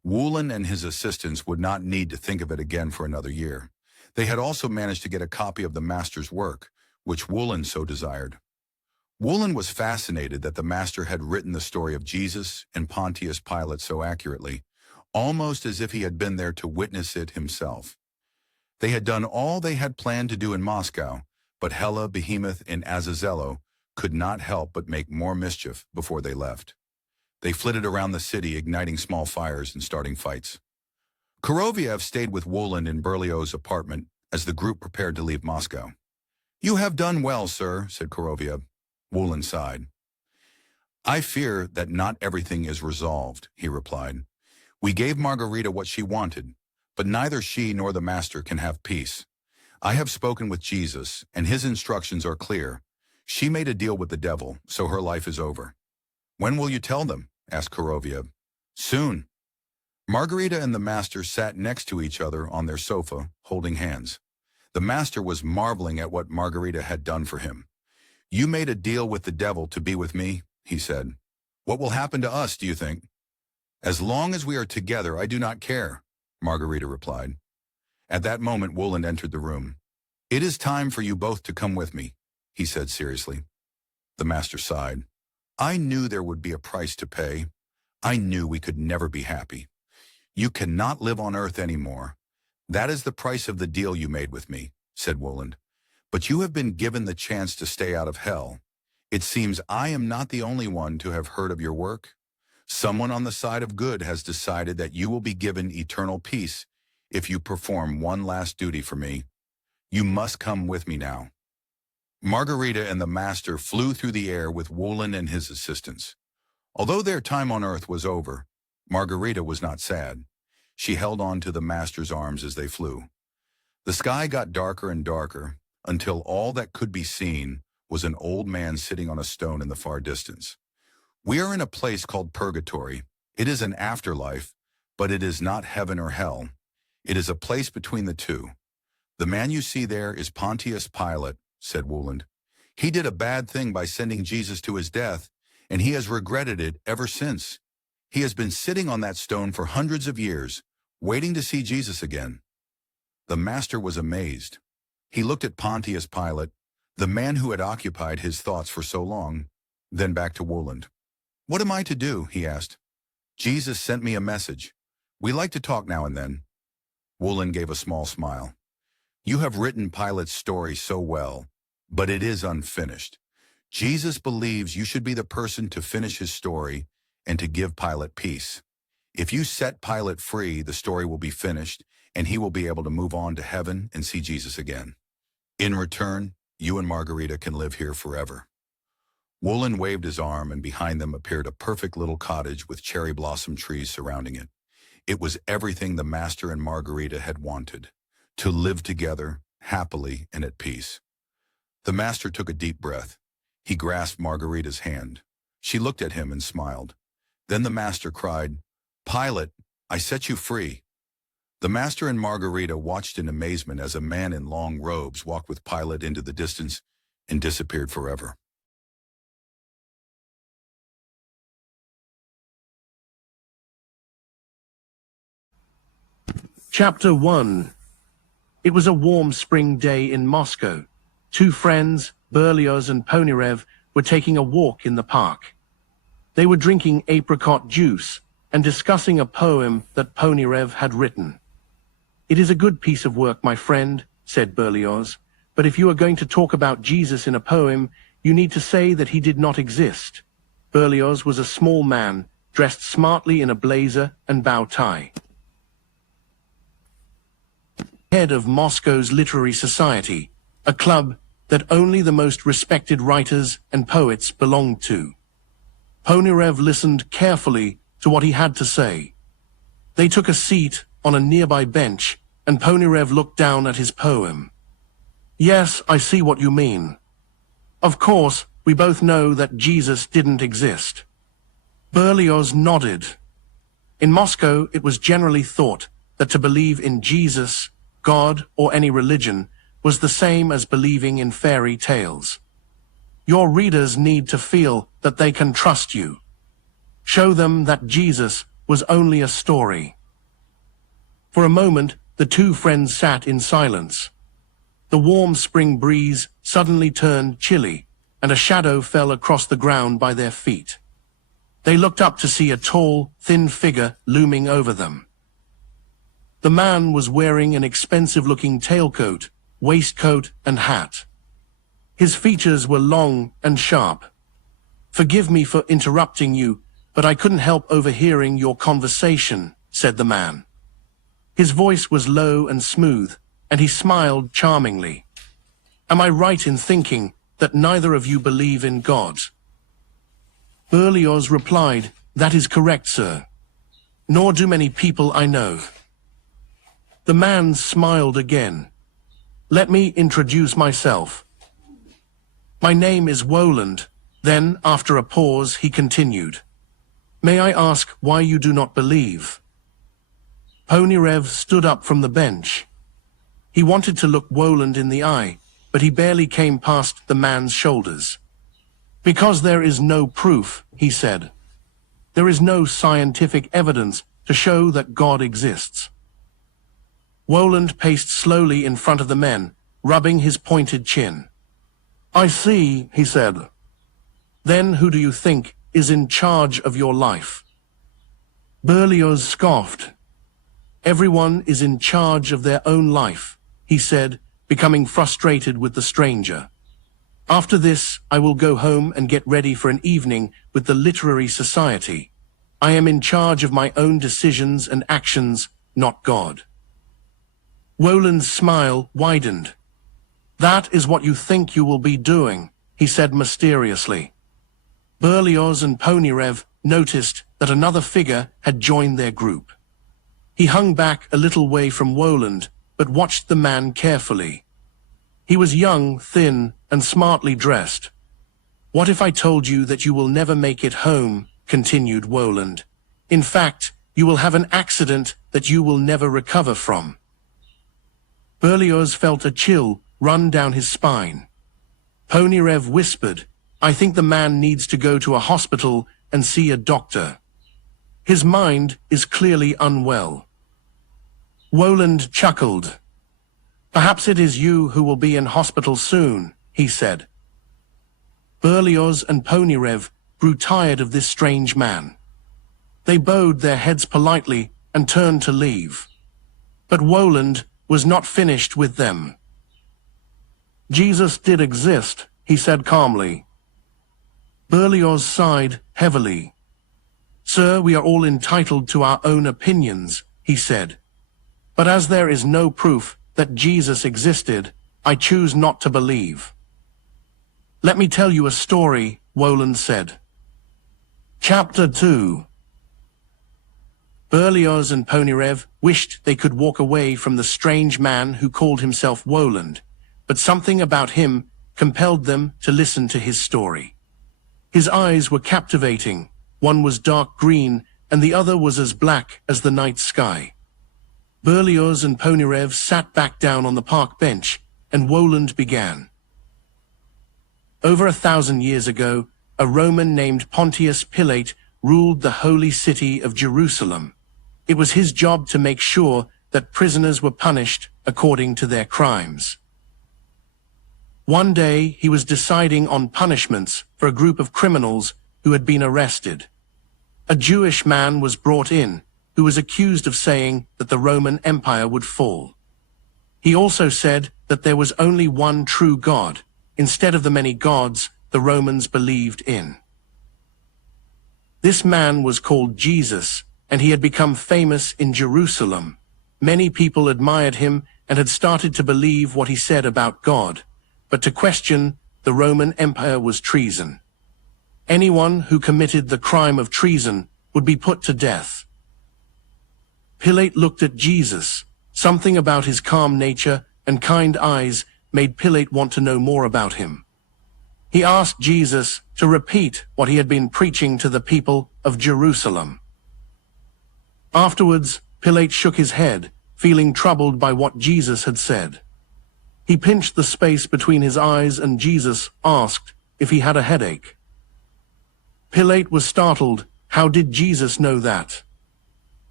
Woolen and his assistants would not need to think of it again for another year. They had also managed to get a copy of the master's work, which Woolen so desired. Woolen was fascinated that the master had written the story of Jesus and Pontius Pilate so accurately, almost as if he had been there to witness it himself. They had done all they had planned to do in Moscow, but Hela, Behemoth, and Azazello could not help but make more mischief before they left. They flitted around the city, igniting small fires and starting fights. Koroviev stayed with Woolen in Berlioz's apartment as the group prepared to leave Moscow. "You have done well, sir," said Koroviev. Woolen sighed. "I fear that not everything is resolved," he replied. "We gave Margarita what she wanted, but neither she nor the master can have peace. I have spoken with Jesus, and his instructions are clear. She made a deal with the devil, so her life is over." "When will you tell them?" asked Koroviev. "Soon." Margarita and the master sat next to each other on their sofa, holding hands. The master was marveling at what Margarita had done for him. "You made a deal with the devil to be with me," he said. "What will happen to us, do you think?" "As long as we are together, I do not care," Margarita replied. At that moment, Woolen entered the room. "It is time for you both to come with me," he said seriously. The master sighed. "I knew there would be a price to pay. I knew we could never be happy. You cannot live on earth anymore. That is the price of the deal you made with me," said Woolen. "But you have been given the chance to stay out of hell. It seems I am not the only one to have heard of your work. Someone on the side of good has decided that you will be given eternal peace if you perform one last duty for me. You must come with me now." Margarita and the master flew through the air with Woolen and his assistants. Although their time on earth was over, Margarita was not sad. She held on to the master's arms as they flew. The sky got darker and darker until all that could be seen was an old man sitting on a stone in the far distance. "We are in a place called Purgatory. It is an afterlife, but it is not heaven or hell. It is a place between the two. The man you see there is Pontius Pilate," said Woolen. "He did a bad thing by sending Jesus to his death, and he has regretted it ever since. He has been sitting on that stone for hundreds of years, waiting to see Jesus again." The master was amazed. He looked at Pontius Pilate, the man who had occupied his thoughts for so long, then back to Woolen. "What am I to do?" he asked. "Jesus sent me a message. We like to talk now and then." Woolen gave a small smile. "You have written Pilate's story so well, but it is unfinished. Jesus believes you should be the person to finish his story and to give Pilate peace. If you set Pilate free, the story will be finished, and he will be able to move on to heaven and see Jesus again. In return, you and Margarita can live here forever." Woolen waved his arm, and behind them appeared a perfect little cottage with cherry blossom trees surrounding it. It was everything the master and Margarita had wanted, to live together, happily and at peace. The master took a deep breath. He grasped Margarita's hand. She looked at him and smiled. Then the master cried, "Pilate, I set you free." The master and Margarita watched in amazement as a man in long robes walked with Pilate into the distance and disappeared forever. Chapter 1. It was a warm spring day in Moscow. Two friends, Berlioz and Ponyrev, were taking a walk in the park. They were drinking apricot juice and discussing a poem that Ponyrev had written. "It is a good piece of work, my friend," said Berlioz, "but if you are going to talk about Jesus in a poem, you need to say that he did not exist." Berlioz was a small man, dressed smartly in a blazer and bow tie. Head of Moscow's Literary Society, a club that only the most respected writers and poets belonged to. Ponyrev listened carefully to what he had to say. They took a seat on a nearby bench, and Ponyrev looked down at his poem. "Yes, I see what you mean. Of course, we both know that Jesus didn't exist." Berlioz nodded. In Moscow, it was generally thought that to believe in Jesus, God, or any religion was the same as believing in fairy tales. Your readers need to feel that they can trust you. Show them that Jesus was only a story. For a moment, the two friends sat in silence. The warm spring breeze suddenly turned chilly, and a shadow fell across the ground by their feet. They looked up to see a tall, thin figure looming over them. The man was wearing an expensive-looking tailcoat, waistcoat, and hat. His features were long and sharp. "Forgive me for interrupting you, but I couldn't help overhearing your conversation," said the man. His voice was low and smooth, and he smiled charmingly. "Am I right in thinking that neither of you believe in God?" Berlioz replied, "That is correct, sir. Nor do many people I know." The man smiled again. "Let me introduce myself. My name is Woland." Then, after a pause, he continued, "May I ask why you do not believe?" Ponyrev stood up from the bench. He wanted to look Woland in the eye, but he barely came past the man's shoulders. "Because there is no proof," he said. "There is no scientific evidence to show that God exists." Woland paced slowly in front of the men, rubbing his pointed chin. "I see," he said. "Then who do you think is in charge of your life?" Berlioz scoffed. "Everyone is in charge of their own life," he said, becoming frustrated with the stranger. "After this, I will go home and get ready for an evening with the literary society. I am in charge of my own decisions and actions, not God." Woland's smile widened. "That is what you think you will be doing," he said mysteriously. Berlioz and Ponyrev noticed that another figure had joined their group. He hung back a little way from Woland, but watched the man carefully. He was young, thin, and smartly dressed. "What if I told you that you will never make it home?" continued Woland. "In fact, you will have an accident that you will never recover from." Berlioz felt a chill run down his spine. Ponyrev whispered, "I think the man needs to go to a hospital and see a doctor. His mind is clearly unwell." Woland chuckled. "Perhaps it is you who will be in hospital soon," he said. Berlioz and Ponyrev grew tired of this strange man. They bowed their heads politely and turned to leave. But Woland was not finished with them. "Jesus did exist," he said calmly. Berlioz sighed heavily. "Sir, we are all entitled to our own opinions," he said. "But as there is no proof that Jesus existed, I choose not to believe." "Let me tell you a story," Woland said. Chapter 2. Berlioz and Ponyrev wished they could walk away from the strange man who called himself Woland, but something about him compelled them to listen to his story. His eyes were captivating. One was dark green, and the other was as black as the night sky. Berlioz and Ponyrev sat back down on the park bench, and Woland began. Over 1,000 years ago, a Roman named Pontius Pilate ruled the holy city of Jerusalem. It was his job to make sure that prisoners were punished according to their crimes. One day, he was deciding on punishments for a group of criminals who had been arrested. A Jewish man was brought in, who was accused of saying that the Roman Empire would fall. He also said that there was only one true God, instead of the many gods the Romans believed in. This man was called Jesus, and he had become famous in Jerusalem. Many people admired him and had started to believe what he said about God, but to question the Roman Empire was treason. Anyone who committed the crime of treason would be put to death. Pilate looked at Jesus. Something about his calm nature and kind eyes made Pilate want to know more about him. He asked Jesus to repeat what he had been preaching to the people of Jerusalem. Afterwards, Pilate shook his head, feeling troubled by what Jesus had said. He pinched the space between his eyes, and Jesus asked if he had a headache. Pilate was startled. How did Jesus know that?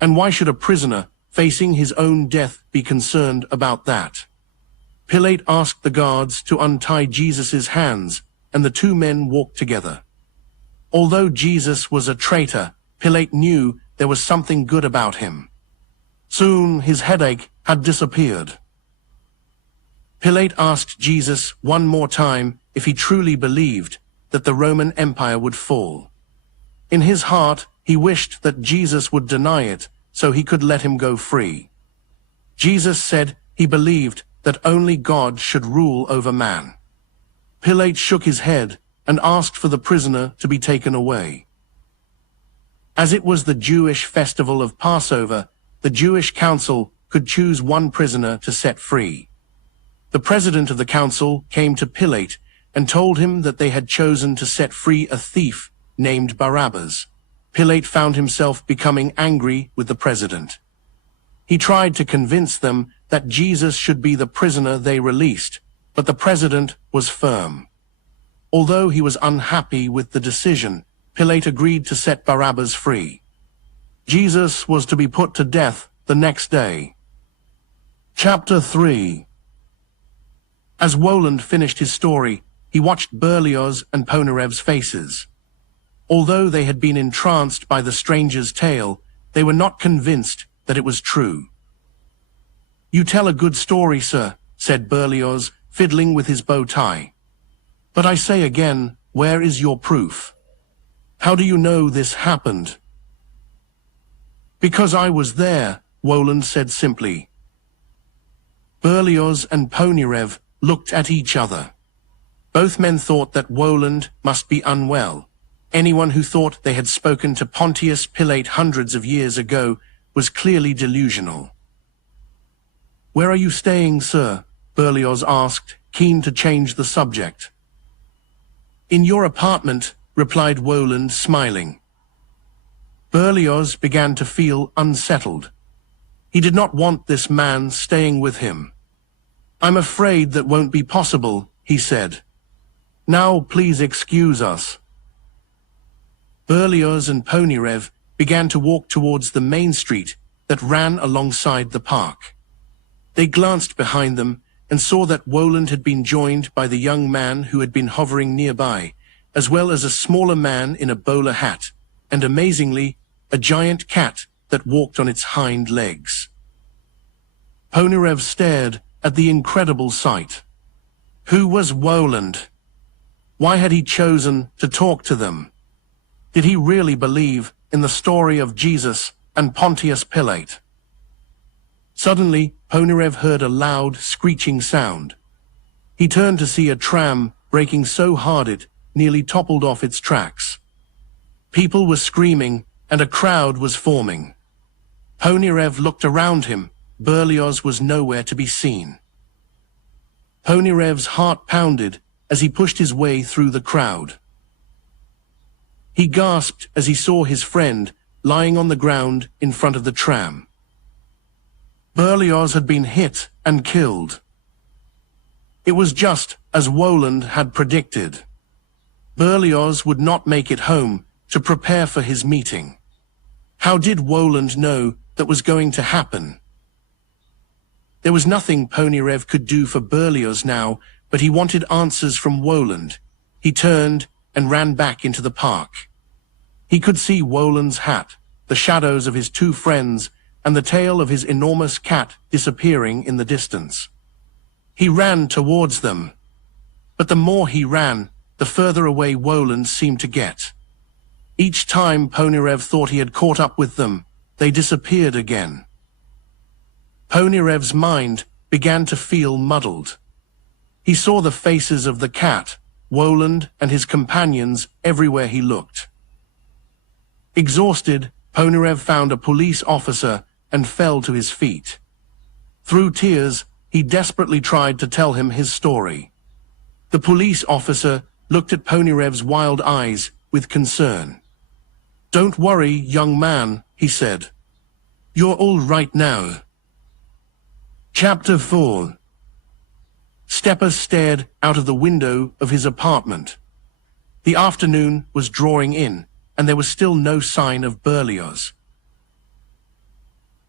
And why should a prisoner facing his own death be concerned about that? Pilate asked the guards to untie Jesus' hands, and the two men walked together. Although Jesus was a traitor, Pilate knew there was something good about him. Soon his headache had disappeared. Pilate asked Jesus one more time if he truly believed that the Roman Empire would fall. In his heart, he wished that Jesus would deny it so he could let him go free. Jesus said he believed that only God should rule over man. Pilate shook his head and asked for the prisoner to be taken away. As it was the Jewish festival of Passover, the Jewish council could choose one prisoner to set free. The president of the council came to Pilate and told him that they had chosen to set free a thief named Barabbas. Pilate found himself becoming angry with the president. He tried to convince them that Jesus should be the prisoner they released, but the president was firm. Although he was unhappy with the decision, Pilate agreed to set Barabbas free. Jesus was to be put to death the next day. Chapter 3. As Woland finished his story, he watched Berlioz's and Ponarev's faces. Although they had been entranced by the stranger's tale, they were not convinced that it was true. "You tell a good story, sir," said Berlioz, fiddling with his bow tie. "But I say again, where is your proof? How do you know this happened?" "Because I was there," Woland said simply. Berlioz and Ponarev looked at each other. Both men thought that Woland must be unwell. Anyone who thought they had spoken to Pontius Pilate hundreds of years ago was clearly delusional. "Where are you staying, sir?" Berlioz asked, keen to change the subject. "In your apartment," replied Woland, smiling. Berlioz began to feel unsettled. He did not want this man staying with him. "I'm afraid that won't be possible," he said. "Now please excuse us." Berlioz and Ponarev began to walk towards the main street that ran alongside the park. They glanced behind them and saw that Woland had been joined by the young man who had been hovering nearby, as well as a smaller man in a bowler hat, and amazingly, a giant cat that walked on its hind legs. Ponarev stared at the incredible sight. Who was Woland? Why had he chosen to talk to them? Did he really believe in the story of Jesus and Pontius Pilate? Suddenly, Ponarev heard a loud, screeching sound. He turned to see a tram braking so hard it nearly toppled off its tracks. People were screaming, and a crowd was forming. Ponarev looked around him. Berlioz was nowhere to be seen. Ponarev's heart pounded as he pushed his way through the crowd. He gasped as he saw his friend lying on the ground in front of the tram. Berlioz had been hit and killed. It was just as Woland had predicted. Berlioz would not make it home to prepare for his meeting. How did Woland know that was going to happen? There was nothing Ponarev could do for Berlioz now, but he wanted answers from Woland. He turned and ran back into the park. He could see Woland's hat, the shadows of his two friends, and the tail of his enormous cat disappearing in the distance. He ran towards them. But the more he ran, the further away Woland seemed to get. Each time Ponarev thought he had caught up with them, they disappeared again. Ponarev's mind began to feel muddled. He saw the faces of the cat, Woland, and his companions everywhere he looked. Exhausted, Ponarev found a police officer and fell to his feet. Through tears, he desperately tried to tell him his story. The police officer looked at Ponarev's wild eyes with concern. "Don't worry, young man," he said. "You're all right now." Chapter 4. Stepa stared out of the window of his apartment. The afternoon was drawing in, and there was still no sign of Berlioz.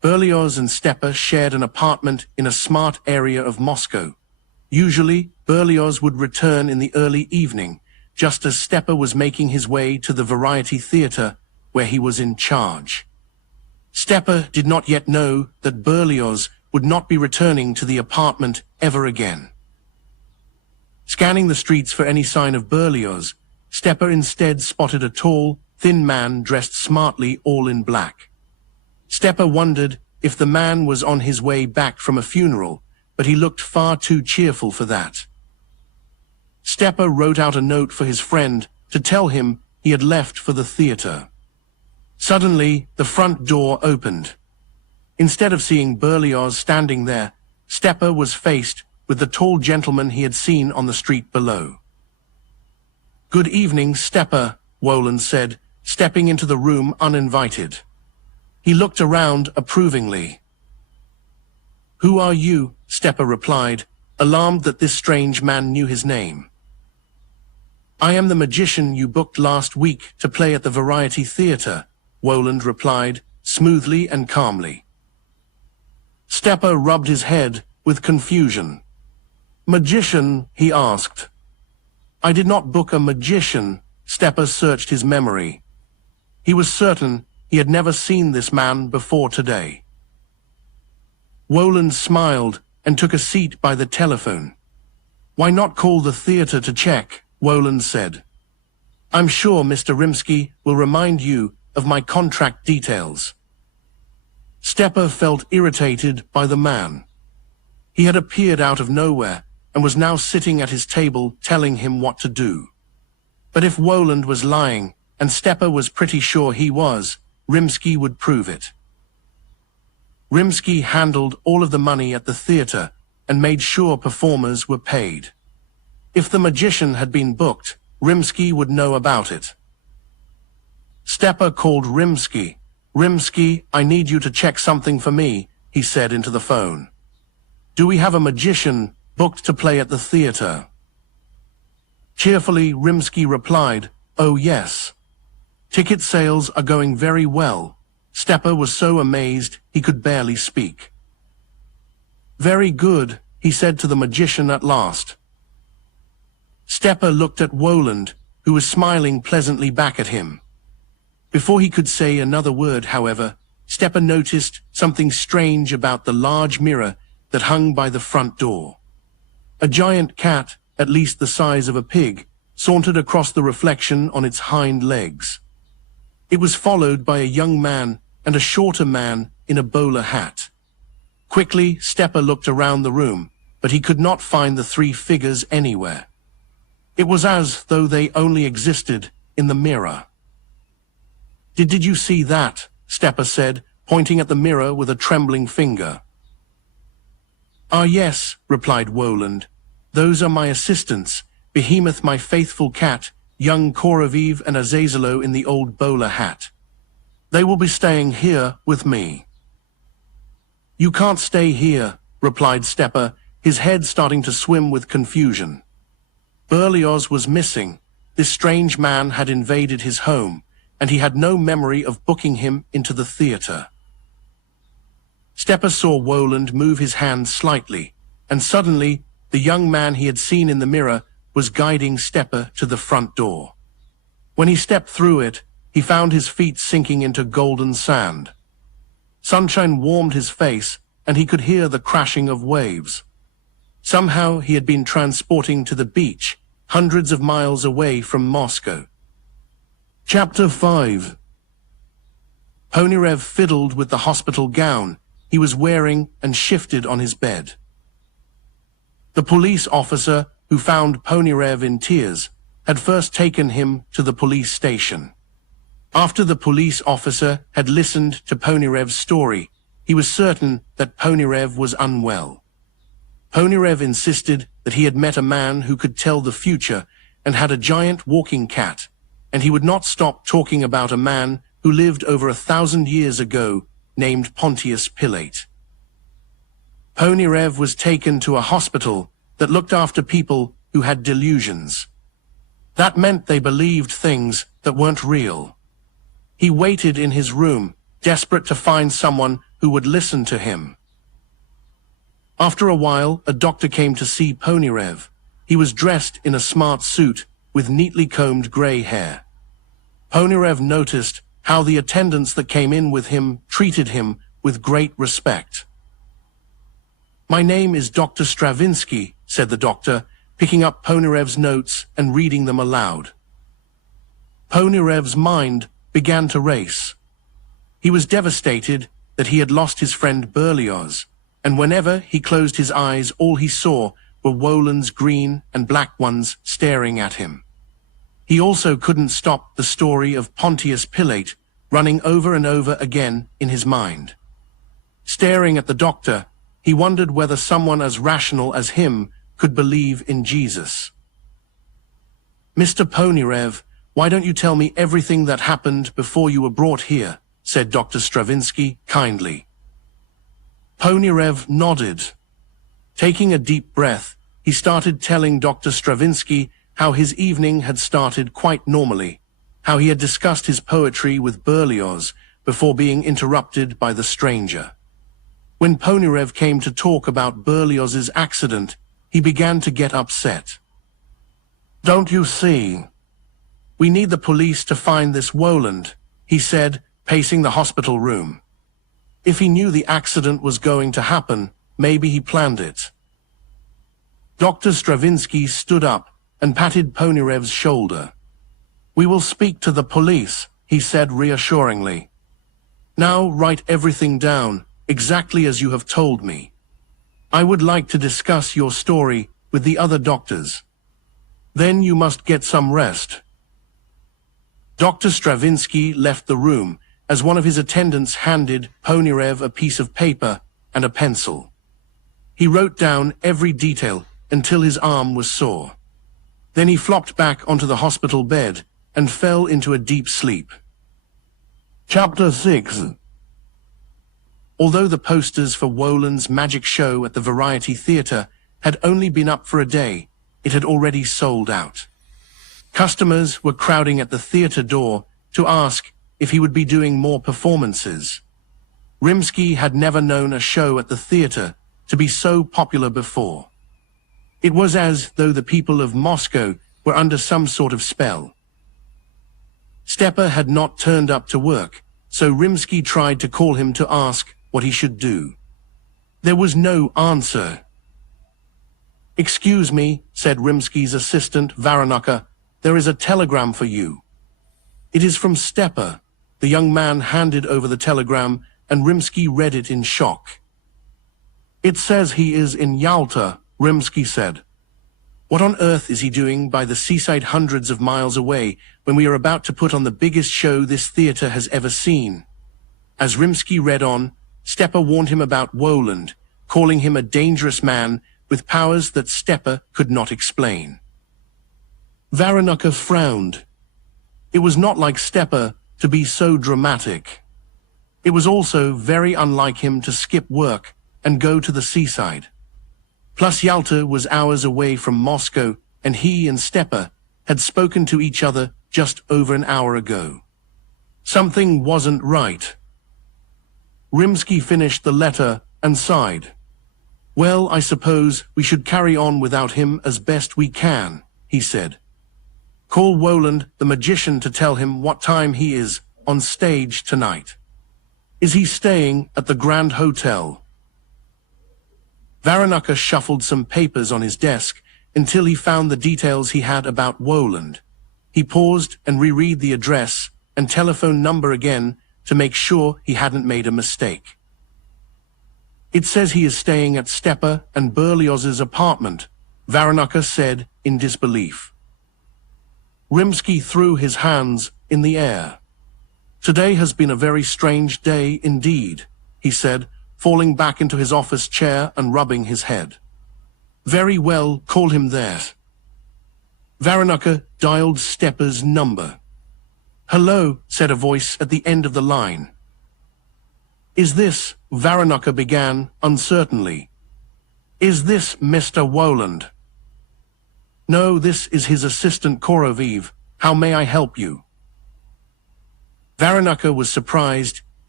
Berlioz and Stepa shared an apartment in a smart area of Moscow. Usually, Berlioz would return in the early evening, just as Stepa was making his way to the Variety Theatre, where he was in charge. Stepa did not yet know that Berlioz would not be returning to the apartment ever again. Scanning the streets for any sign of Berlioz, Stepa instead spotted a tall, thin man dressed smartly all in black. Stepa wondered if the man was on his way back from a funeral, but he looked far too cheerful for that. Stepa wrote out a note for his friend to tell him he had left for the theatre. Suddenly, the front door opened. Instead of seeing Berlioz standing there, Stepa was faced with the tall gentleman he had seen on the street below. "Good evening, Stepa," Woland said, stepping into the room uninvited. He looked around approvingly. "Who are you?" Stepa replied, alarmed that this strange man knew his name. "I am the magician you booked last week to play at the Variety Theatre," Woland replied, smoothly and calmly. Stepa rubbed his head with confusion. "Magician?" he asked. "I did not book a magician." Stepa searched his memory. He was certain he had never seen this man before today. Woland smiled and took a seat by the telephone. "Why not call the theatre to check?" Woland said. "I'm sure Mr. Rimsky will remind you of my contract details." Stepa felt irritated by the man. He had appeared out of nowhere and was now sitting at his table telling him what to do. But if Woland was lying, and Stepa was pretty sure he was, Rimsky would prove it. Rimsky handled all of the money at the theatre and made sure performers were paid. If the magician had been booked, Rimsky would know about it. Stepa called Rimsky. "Rimsky, I need you to check something for me," he said into the phone. "Do we have a magician booked to play at the theatre?" Cheerfully, Rimsky replied, "Oh yes. Ticket sales are going very well." Stepa was so amazed he could barely speak. "Very good," he said to the magician at last. Stepa looked at Woland, who was smiling pleasantly back at him. Before he could say another word, however, Stepa noticed something strange about the large mirror that hung by the front door. A giant cat, at least the size of a pig, sauntered across the reflection on its hind legs. It was followed by a young man and a shorter man in a bowler hat. Quickly, Stepa looked around the room, but he could not find the three figures anywhere. It was as though they only existed in the mirror. Did you see that?" Stepa said, pointing at the mirror with a trembling finger. "Ah yes," replied Woland. "Those are my assistants, Behemoth my faithful cat, young Koroviv and Azazelo in the old bowler hat. They will be staying here with me." "You can't stay here," replied Stepa, his head starting to swim with confusion. Berlioz was missing. This strange man had invaded his home, and he had no memory of booking him into the theatre. Stepa saw Woland move his hand slightly, and suddenly the young man he had seen in the mirror was guiding Stepa to the front door. When he stepped through it, he found his feet sinking into golden sand. Sunshine warmed his face, and he could hear the crashing of waves. Somehow he had been transporting to the beach, hundreds of miles away from Moscow. Chapter 5. Ponyrev fiddled with the hospital gown he was wearing and shifted on his bed. The police officer who found Ponyrev in tears had first taken him to the police station. After the police officer had listened to Ponyrev's story, he was certain that Ponyrev was unwell. Ponyrev insisted that he had met a man who could tell the future and had a giant walking cat, and he would not stop talking about a man who lived over 1,000 years ago named Pontius Pilate. Ponyrev was taken to a hospital that looked after people who had delusions. That meant they believed things that weren't real. He waited in his room, desperate to find someone who would listen to him. After a while, a doctor came to see Ponyrev. He was dressed in a smart suit with neatly combed grey hair. Ponyrev noticed how the attendants that came in with him treated him with great respect. "My name is Dr. Stravinsky," said the doctor, picking up Ponyrev's notes and reading them aloud. Ponyrev's mind began to race. He was devastated that he had lost his friend Berlioz, and whenever he closed his eyes, all he saw were Woland's green and black ones staring at him. He also couldn't stop the story of Pontius Pilate running over and over again in his mind. Staring at the doctor, he wondered whether someone as rational as him could believe in Jesus. "Mr. Ponyrev, why don't you tell me everything that happened before you were brought here?" said Dr. Stravinsky kindly. Ponyrev nodded. Taking a deep breath, he started telling Dr. Stravinsky how his evening had started quite normally, how he had discussed his poetry with Berlioz before being interrupted by the stranger. When Ponyrev came to talk about Berlioz's accident, he began to get upset. "Don't you see? We need the police to find this Woland," he said, pacing the hospital room. If he knew the accident was going to happen, maybe he planned it. Dr. Stravinsky stood up and patted Ponyrev's shoulder. "We will speak to the police," he said reassuringly. "Now write everything down, exactly as you have told me. I would like to discuss your story with the other doctors. Then you must get some rest." Dr. Stravinsky left the room as one of his attendants handed Ponyrev a piece of paper and a pencil. He wrote down every detail until his arm was sore. Then he flopped back onto the hospital bed and fell into a deep sleep. Chapter 6. Although the posters for Woland's magic show at the Variety Theatre had only been up for a day, it had already sold out. Customers were crowding at the theatre door to ask if he would be doing more performances. Rimsky had never known a show at the theatre to be so popular before. It was as though the people of Moscow were under some sort of spell. Stepa had not turned up to work, so Rimsky tried to call him to ask what he should do. There was no answer. "Excuse me," said Rimsky's assistant, Varenuka, "there is a telegram for you." "It is from Stepa." The young man handed over the telegram, and Rimsky read it in shock. "It says he is in Yalta," Rimsky said. "What on earth is he doing by the seaside hundreds of miles away when we are about to put on the biggest show this theatre has ever seen?" As Rimsky read on, Stepa warned him about Woland, calling him a dangerous man with powers that Stepa could not explain. Varenuka frowned. It was not like Stepa to be so dramatic. It was also very unlike him to skip work and go to the seaside. Plus Yalta was hours away from Moscow, and he and Stepa had spoken to each other just over an hour ago. Something wasn't right. Rimsky finished the letter and sighed. "Well, I suppose we should carry on without him as best we can," he said. "Call Woland the magician to tell him what time he is on stage tonight. Is he staying at the Grand Hotel?" Varenuka shuffled some papers on his desk until he found the details he had about Woland. He paused and reread the address and telephone number again to make sure he hadn't made a mistake. "It says he is staying at Stepa and Berlioz's apartment," Varenuka said in disbelief. Rimsky threw his hands in the air. "Today has been a very strange day indeed," he said, falling back into his office chair and rubbing his head. "Very well, call him there." Varenuka dialed Stepa's number. "Hello," said a voice at the end of the line. "Is this," Varenuka began uncertainly. "Is this Mr. Woland?" "No, this is his assistant Koroviv. How may I help you?" Varenuka was surprised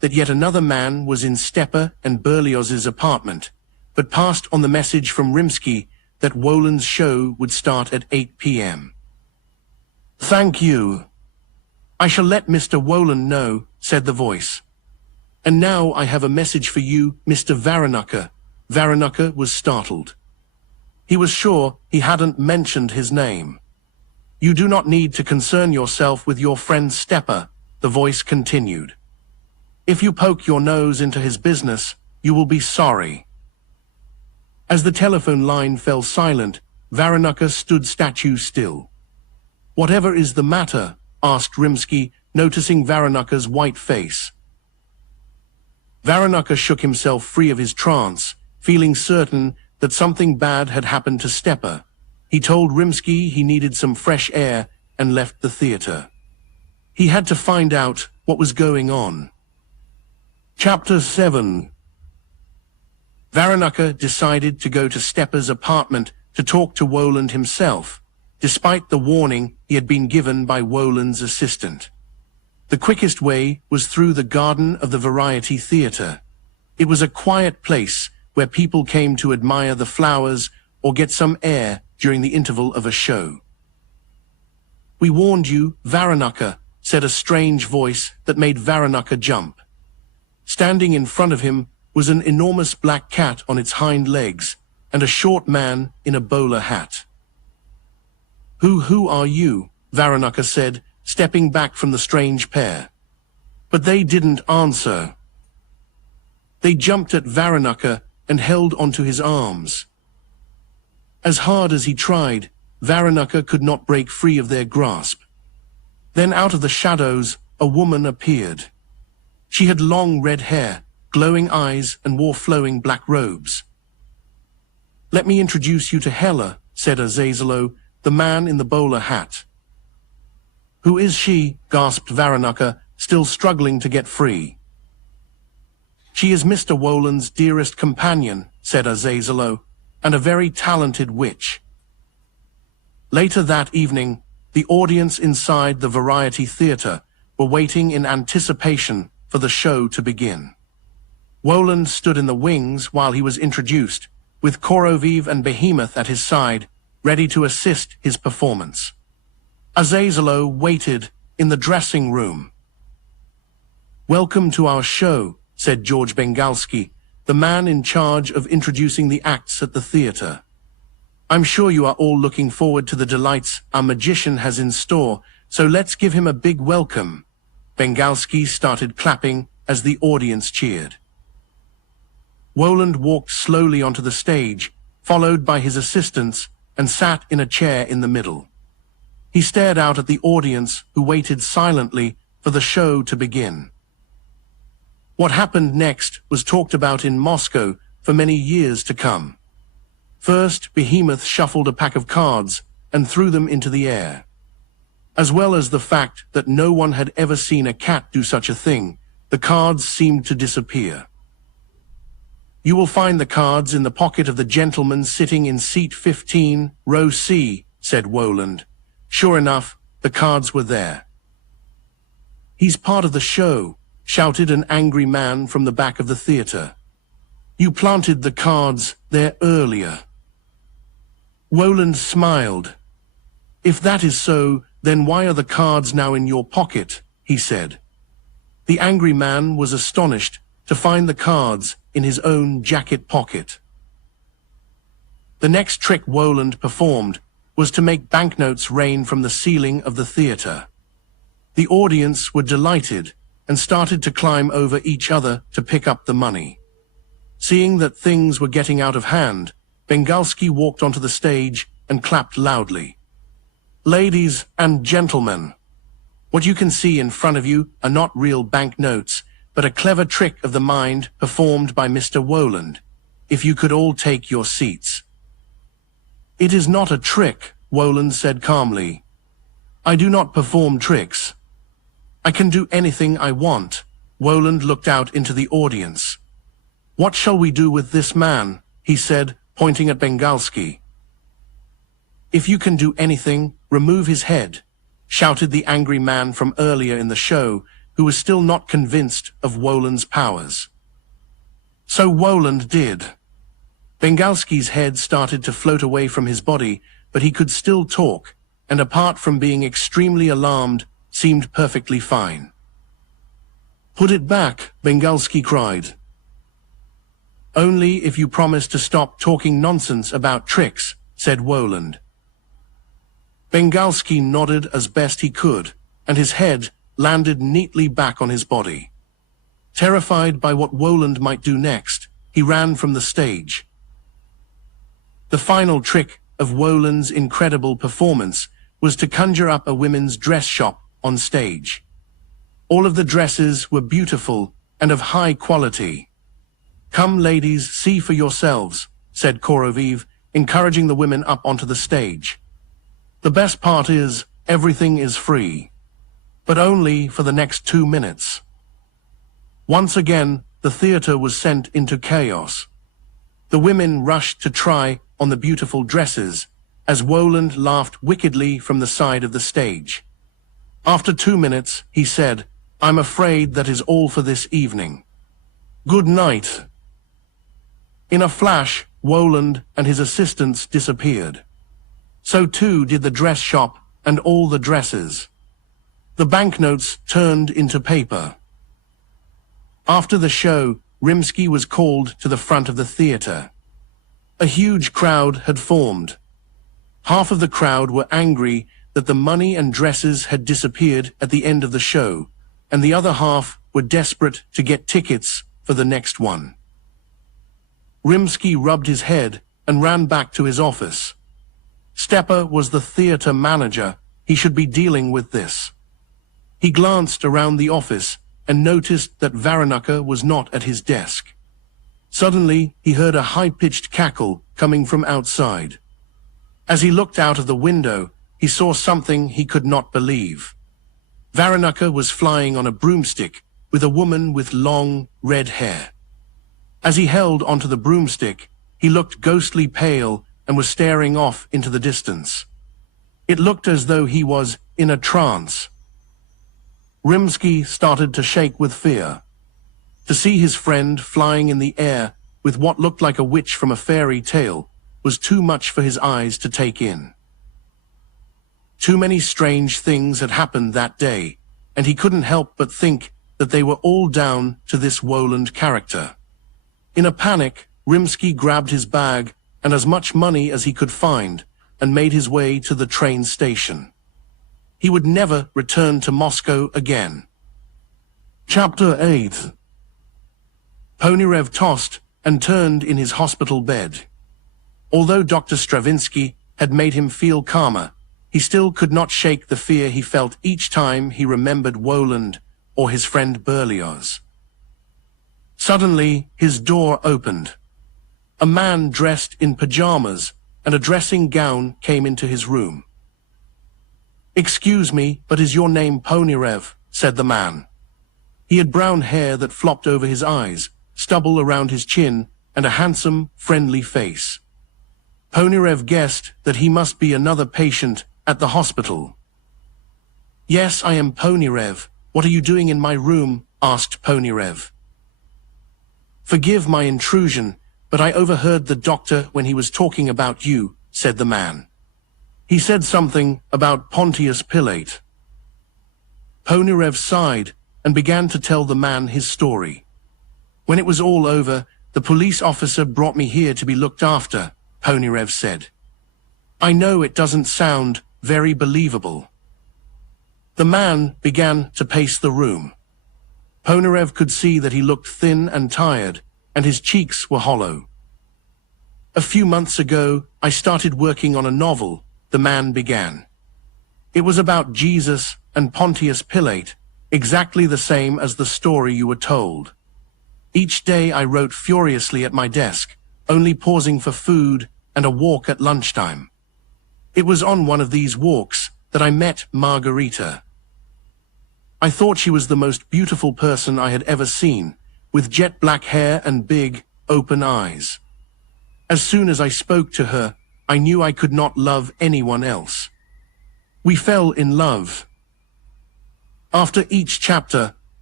that yet another man was in Stepa and Berlioz's apartment, but passed on the message from Rimsky that Woland's show would start at 8 p.m. "Thank you. I shall let Mr. Woland know," said the voice. "And now I have a message for you, Mr. Varenuka." Varenuka was startled. He was sure he hadn't mentioned his name. "You do not need to concern yourself with your friend Stepa," the voice continued. "If you poke your nose into his business, you will be sorry." As the telephone line fell silent, Varenuka stood statue still. "Whatever is the matter?" asked Rimsky, noticing Varenuka's white face. Varenuka shook himself free of his trance, feeling certain that something bad had happened to Stepa. He told Rimsky he needed some fresh air and left the theater. He had to find out what was going on. Chapter 7. Varenuka decided to go to Stepa's apartment to talk to Woland himself, despite the warning he had been given by Woland's assistant. The quickest way was through the garden of the Variety Theatre. It was a quiet place where people came to admire the flowers or get some air during the interval of a show. "We warned you, Varenuka," said a strange voice that made Varenuka jump. Standing in front of him was an enormous black cat on its hind legs and a short man in a bowler hat. Who are you?" Varenuka said, stepping back from the strange pair. But they didn't answer. They jumped at Varenuka and held onto his arms. As hard as he tried, Varenuka could not break free of their grasp. Then out of the shadows, a woman appeared. She had long red hair, glowing eyes, and wore flowing black robes. "Let me introduce you to Hella," said Azazelo, the man in the bowler hat. "Who is she?" gasped Varenuka, still struggling to get free. "She is Mr. Woland's dearest companion," said Azazelo, "and a very talented witch." Later that evening, the audience inside the Variety Theatre were waiting in anticipation for the show to begin. Woland stood in the wings while he was introduced, with Koroviv and Behemoth at his side, ready to assist his performance. Azazelo waited in the dressing room. "Welcome to our show," said George Bengalski, the man in charge of introducing the acts at the theatre. "I'm sure you are all looking forward to the delights our magician has in store, so let's give him a big welcome." Bengalski started clapping as the audience cheered. Woland walked slowly onto the stage, followed by his assistants, and sat in a chair in the middle. He stared out at the audience, who waited silently for the show to begin. What happened next was talked about in Moscow for many years to come. First, Behemoth shuffled a pack of cards and threw them into the air. As well as the fact that no one had ever seen a cat do such a thing, the cards seemed to disappear. "You will find the cards in the pocket of the gentleman sitting in seat 15, row C," said Woland. Sure enough, the cards were there. "He's part of the show," shouted an angry man from the back of the theatre. "You planted the cards there earlier." Woland smiled. "If that is so, then why are the cards now in your pocket?" he said. The angry man was astonished to find the cards in his own jacket pocket. The next trick Woland performed was to make banknotes rain from the ceiling of the theatre. The audience were delighted and started to climb over each other to pick up the money. Seeing that things were getting out of hand, Bengalski walked onto the stage and clapped loudly. "Ladies and gentlemen, what you can see in front of you are not real banknotes, but a clever trick of the mind performed by Mr. Woland. If you could all take your seats." "It is not a trick," Woland said calmly. "I do not perform tricks. I can do anything I want." Woland looked out into the audience. "What shall we do with this man?" he said, pointing at Bengalski. "If you can do anything, remove his head," shouted the angry man from earlier in the show, who was still not convinced of Woland's powers. So Woland did. Bengalski's head started to float away from his body, but he could still talk, and apart from being extremely alarmed, seemed perfectly fine. "Put it back," Bengalski cried. "Only if you promise to stop talking nonsense about tricks," said Woland. Bengalski nodded as best he could, and his head landed neatly back on his body. Terrified by what Woland might do next, he ran from the stage. The final trick of Woland's incredible performance was to conjure up a women's dress shop on stage. All of the dresses were beautiful and of high quality. "Come, ladies, see for yourselves," said Koroviv, encouraging the women up onto the stage. "The best part is, everything is free. But only for the next 2 minutes." Once again, the theater was sent into chaos. The women rushed to try on the beautiful dresses, as Woland laughed wickedly from the side of the stage. After 2 minutes, he said, "I'm afraid that is all for this evening. Good night." In a flash, Woland and his assistants disappeared. So too did the dress shop and all the dresses. The banknotes turned into paper. After the show, Rimsky was called to the front of the theater. A huge crowd had formed. Half of the crowd were angry that the money and dresses had disappeared at the end of the show, and the other half were desperate to get tickets for the next one. Rimsky rubbed his head and ran back to his office. Stepa was the theater manager. He should be dealing with this. He glanced around the office and noticed that Varenuka was not at his desk. Suddenly, he heard a high-pitched cackle coming from outside. As he looked out of the window, he saw something he could not believe. Varenuka was flying on a broomstick with a woman with long, red hair. As he held onto the broomstick, he looked ghostly pale and was staring off into the distance. It looked as though he was in a trance. Rimsky started to shake with fear. To see his friend flying in the air with what looked like a witch from a fairy tale was too much for his eyes to take in. Too many strange things had happened that day, and he couldn't help but think that they were all down to this Woland character. In a panic, Rimsky grabbed his bag and as much money as he could find and made his way to the train station. He would never return to Moscow again. Chapter 8. Ponyrev tossed and turned in his hospital bed. Although Dr. Stravinsky had made him feel calmer, he still could not shake the fear he felt each time he remembered Woland or his friend Berlioz. Suddenly, his door opened. A man dressed in pajamas and a dressing gown came into his room. "Excuse me, but is your name Ponyrev?" said the man. He had brown hair that flopped over his eyes, stubble around his chin, and a handsome, friendly face. Ponyrev guessed that he must be another patient at the hospital. "Yes, I am Ponyrev. What are you doing in my room?" asked Ponyrev. "Forgive my intrusion, but I overheard the doctor when he was talking about you," said the man. "He said something about Pontius Pilate." Ponyrev sighed and began to tell the man his story. "When it was all over, the police officer brought me here to be looked after," Ponyrev said. "I know it doesn't sound very believable." The man began to pace the room. Ponyrev could see that he looked thin and tired, and his cheeks were hollow. "A few months ago, I started working on a novel," the man began. "It was about Jesus and Pontius Pilate, exactly the same as the story you were told. Each day I wrote furiously at my desk, only pausing for food and a walk at lunchtime. It was on one of these walks that I met Margarita. I thought she was the most beautiful person I had ever seen, with jet black hair and big, open eyes. As soon as I spoke to her, I knew I could not love anyone else. We fell in love. After each chapter,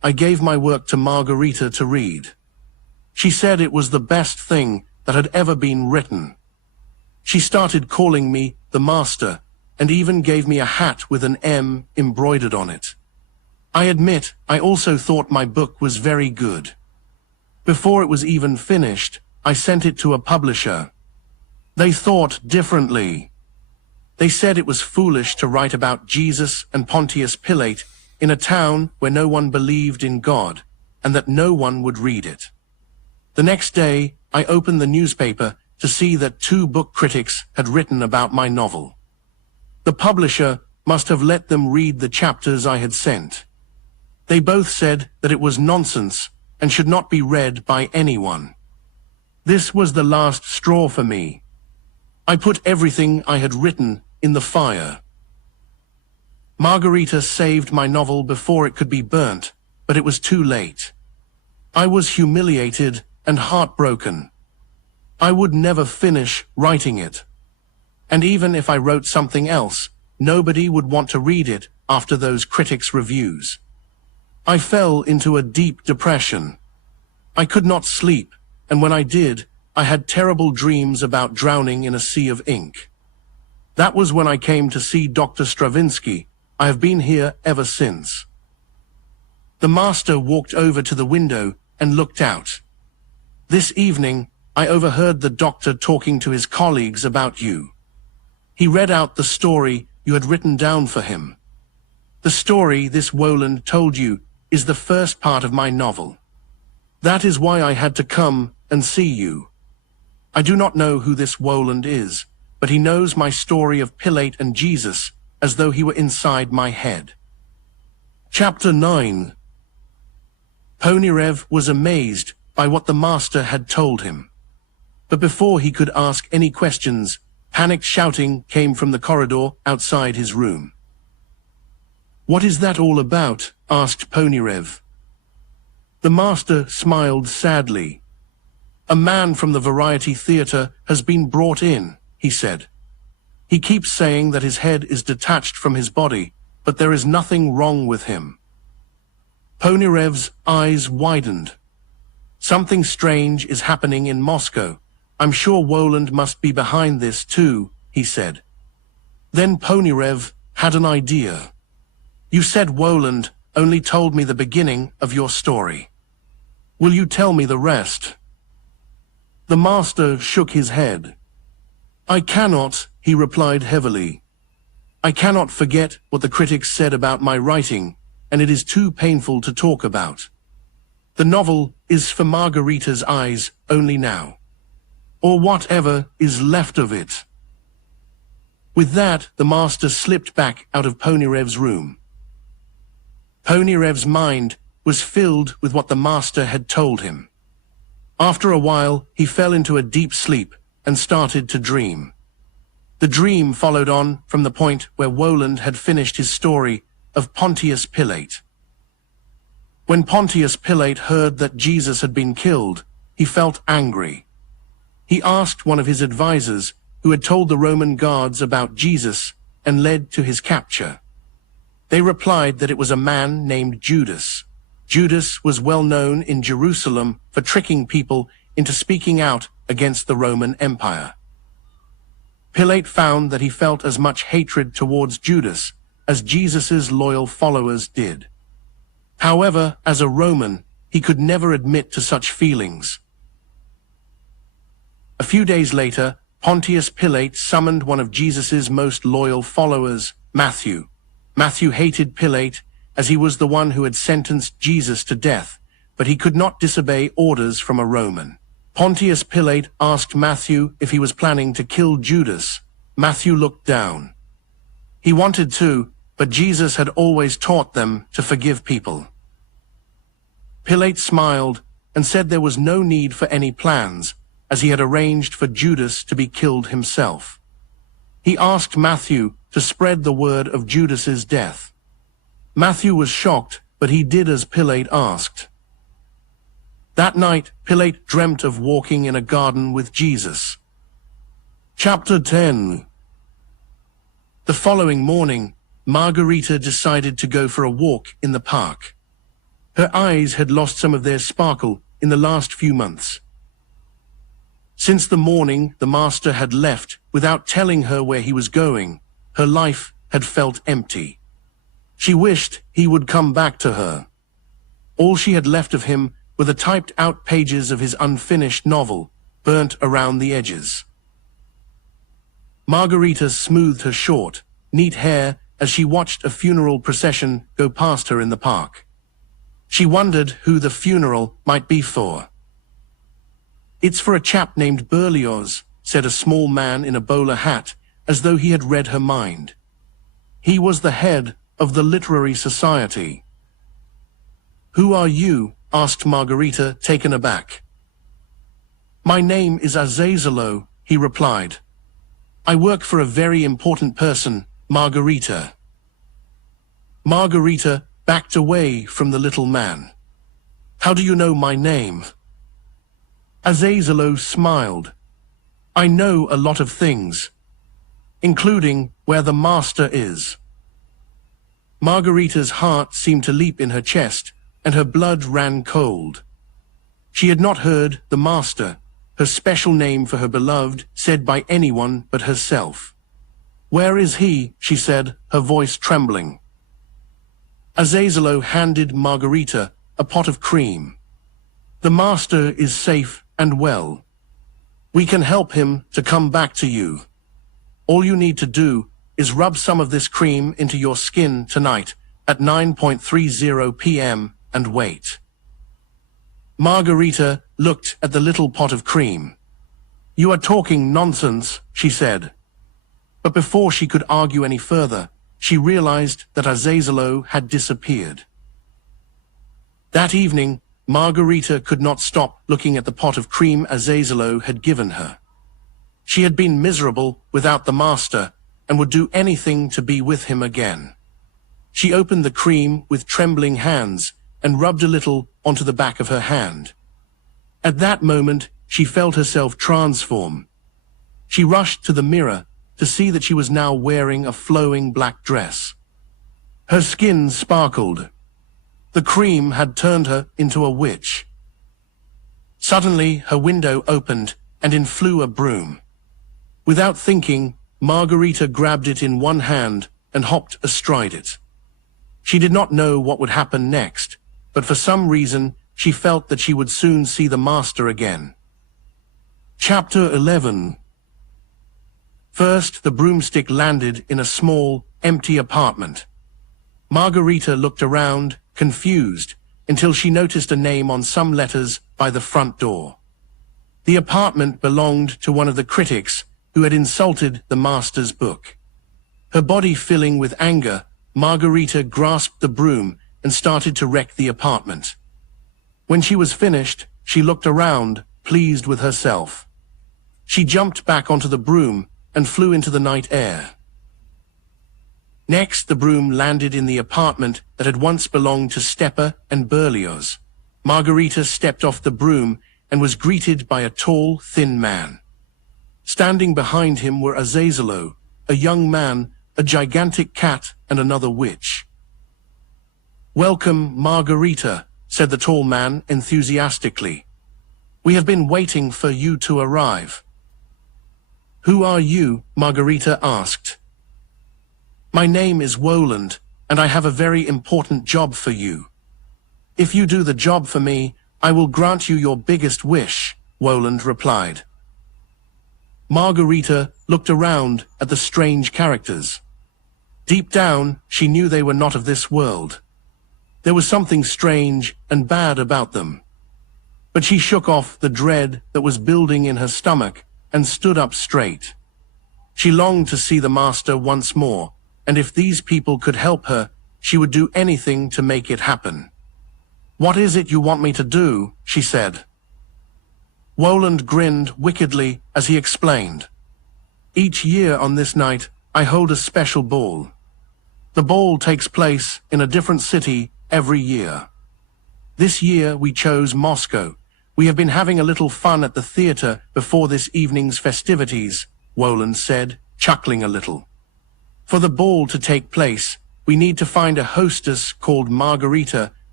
I gave my work to Margarita to read. She said it was the best thing that had ever been written. She started calling me the master, and even gave me a hat with an M embroidered on it. I admit, I also thought my book was very good. Before it was even finished, I sent it to a publisher. They thought differently. They said it was foolish to write about Jesus and Pontius Pilate in a town where no one believed in God, and that no one would read it. The next day, I opened the newspaper to see that 2 book critics had written about my novel. The publisher must have let them read the chapters I had sent. They both said that it was nonsense and should not be read by anyone. This was the last straw for me. I put everything I had written in the fire. Margarita saved my novel before it could be burnt, but it was too late. I was humiliated and heartbroken. I would never finish writing it. And even if I wrote something else, nobody would want to read it after those critics' reviews. I fell into a deep depression. I could not sleep, and when I did, I had terrible dreams about drowning in a sea of ink. That was when I came to see Dr. Stravinsky. I have been here ever since. The master walked over to the window and looked out. This evening, I overheard the doctor talking to his colleagues about you. He read out the story you had written down for him. The story this Woland told you is the first part of my novel. That is why I had to come and see you. I do not know who this Woland is, but he knows my story of Pilate and Jesus as though he were inside my head. Chapter 9. Ponyrev was amazed by what the master had told him. But before he could ask any questions, panicked shouting came from the corridor outside his room. "What is that all about?" asked Ponyrev. The master smiled sadly. "A man from the Variety Theatre has been brought in," he said. "He keeps saying that his head is detached from his body, but there is nothing wrong with him." Ponyrev's eyes widened. "Something strange is happening in Moscow. I'm sure Woland must be behind this too," he said. Then Ponyrev had an idea. "You said Woland only told me the beginning of your story. Will you tell me the rest?" The master shook his head. "I cannot," he replied heavily. "I cannot forget what the critics said about my writing, and it is too painful to talk about. The novel is for Margarita's eyes only now, or whatever is left of it." With that, the master slipped back out of Ponyrev's room. Ponyrev's mind was filled with what the master had told him. After a while, he fell into a deep sleep and started to dream. The dream followed on from the point where Woland had finished his story of Pontius Pilate. When Pontius Pilate heard that Jesus had been killed, he felt angry. He asked one of his advisors, who had told the Roman guards about Jesus and led to his capture. They replied that it was a man named Judas. Judas was well known in Jerusalem for tricking people into speaking out against the Roman Empire. Pilate found that he felt as much hatred towards Judas as Jesus's loyal followers did. However, as a Roman, he could never admit to such feelings. A few days later, Pontius Pilate summoned one of Jesus's most loyal followers, Matthew. Matthew hated Pilate as he was the one who had sentenced Jesus to death, but he could not disobey orders from a Roman. Pontius Pilate asked Matthew if he was planning to kill Judas. Matthew looked down. He wanted to, but Jesus had always taught them to forgive people. Pilate smiled and said there was no need for any plans, as he had arranged for Judas to be killed himself. He asked Matthew to spread the word of Judas's death. Matthew was shocked, but he did as Pilate asked. That night, Pilate dreamt of walking in a garden with Jesus. Chapter 10. The following morning, Margarita decided to go for a walk in the park. Her eyes had lost some of their sparkle in the last few months. Since the morning the master had left without telling her where he was going, her life had felt empty. She wished he would come back to her. All she had left of him were the typed-out pages of his unfinished novel, burnt around the edges. Margarita smoothed her short, neat hair as she watched a funeral procession go past her in the park. She wondered who the funeral might be for. "It's for a chap named Berlioz," said a small man in a bowler hat, as though he had read her mind. He was the head of the literary society. "Who are you?" asked Margarita, taken aback. "My name is Azazelo," he replied. "I work for a very important person, Margarita." Margarita backed away from the little man. "How do you know my name?" Azazelo smiled. "I know a lot of things, including where the master is." Margarita's heart seemed to leap in her chest, and her blood ran cold. She had not heard the master, her special name for her beloved, said by anyone but herself. "Where is he?" she said, her voice trembling. Azazelo handed Margarita a pot of cream. "The master is safe and well. We can help him to come back to you. All you need to do is rub some of this cream into your skin tonight at 9:30 p.m. and wait." Margarita looked at the little pot of cream. "You are talking nonsense," she said. But before she could argue any further, she realized that Azazelo had disappeared. That evening, Margarita could not stop looking at the pot of cream Azazelo had given her. She had been miserable without the master and would do anything to be with him again. She opened the cream with trembling hands and rubbed a little onto the back of her hand. At that moment, she felt herself transform. She rushed to the mirror to see that she was now wearing a flowing black dress. Her skin sparkled. The cream had turned her into a witch. Suddenly, her window opened, and in flew a broom. Without thinking, Margarita grabbed it in one hand and hopped astride it. She did not know what would happen next, but for some reason, she felt that she would soon see the master again. Chapter 11. First, the broomstick landed in a small, empty apartment. Margarita looked around, confused, until she noticed a name on some letters by the front door. The apartment belonged to one of the critics who had insulted the master's book. Her body filling with anger, Margarita grasped the broom and started to wreck the apartment. When she was finished, she looked around, pleased with herself. She jumped back onto the broom and flew into the night air. Next, the broom landed in the apartment that had once belonged to Stepa and Berlioz. Margarita stepped off the broom and was greeted by a tall, thin man. Standing behind him were Azazelo, a young man, a gigantic cat, and another witch. "Welcome, Margarita," said the tall man enthusiastically. "We have been waiting for you to arrive." "Who are you?" Margarita asked. "My name is Woland, and I have a very important job for you. If you do the job for me, I will grant you your biggest wish," Woland replied. Margarita looked around at the strange characters. Deep down, she knew they were not of this world. There was something strange and bad about them. But she shook off the dread that was building in her stomach and stood up straight. She longed to see the master once more, and if these people could help her, she would do anything to make it happen. "What is it you want me to do?" she said. Woland grinned wickedly as he explained. "Each year on this night, I hold a special ball. The ball takes place in a different city every year. This year we chose Moscow. We have been having a little fun at the theater before this evening's festivities," Woland said, chuckling a little. "For the ball to take place, we need to find a hostess called Margarita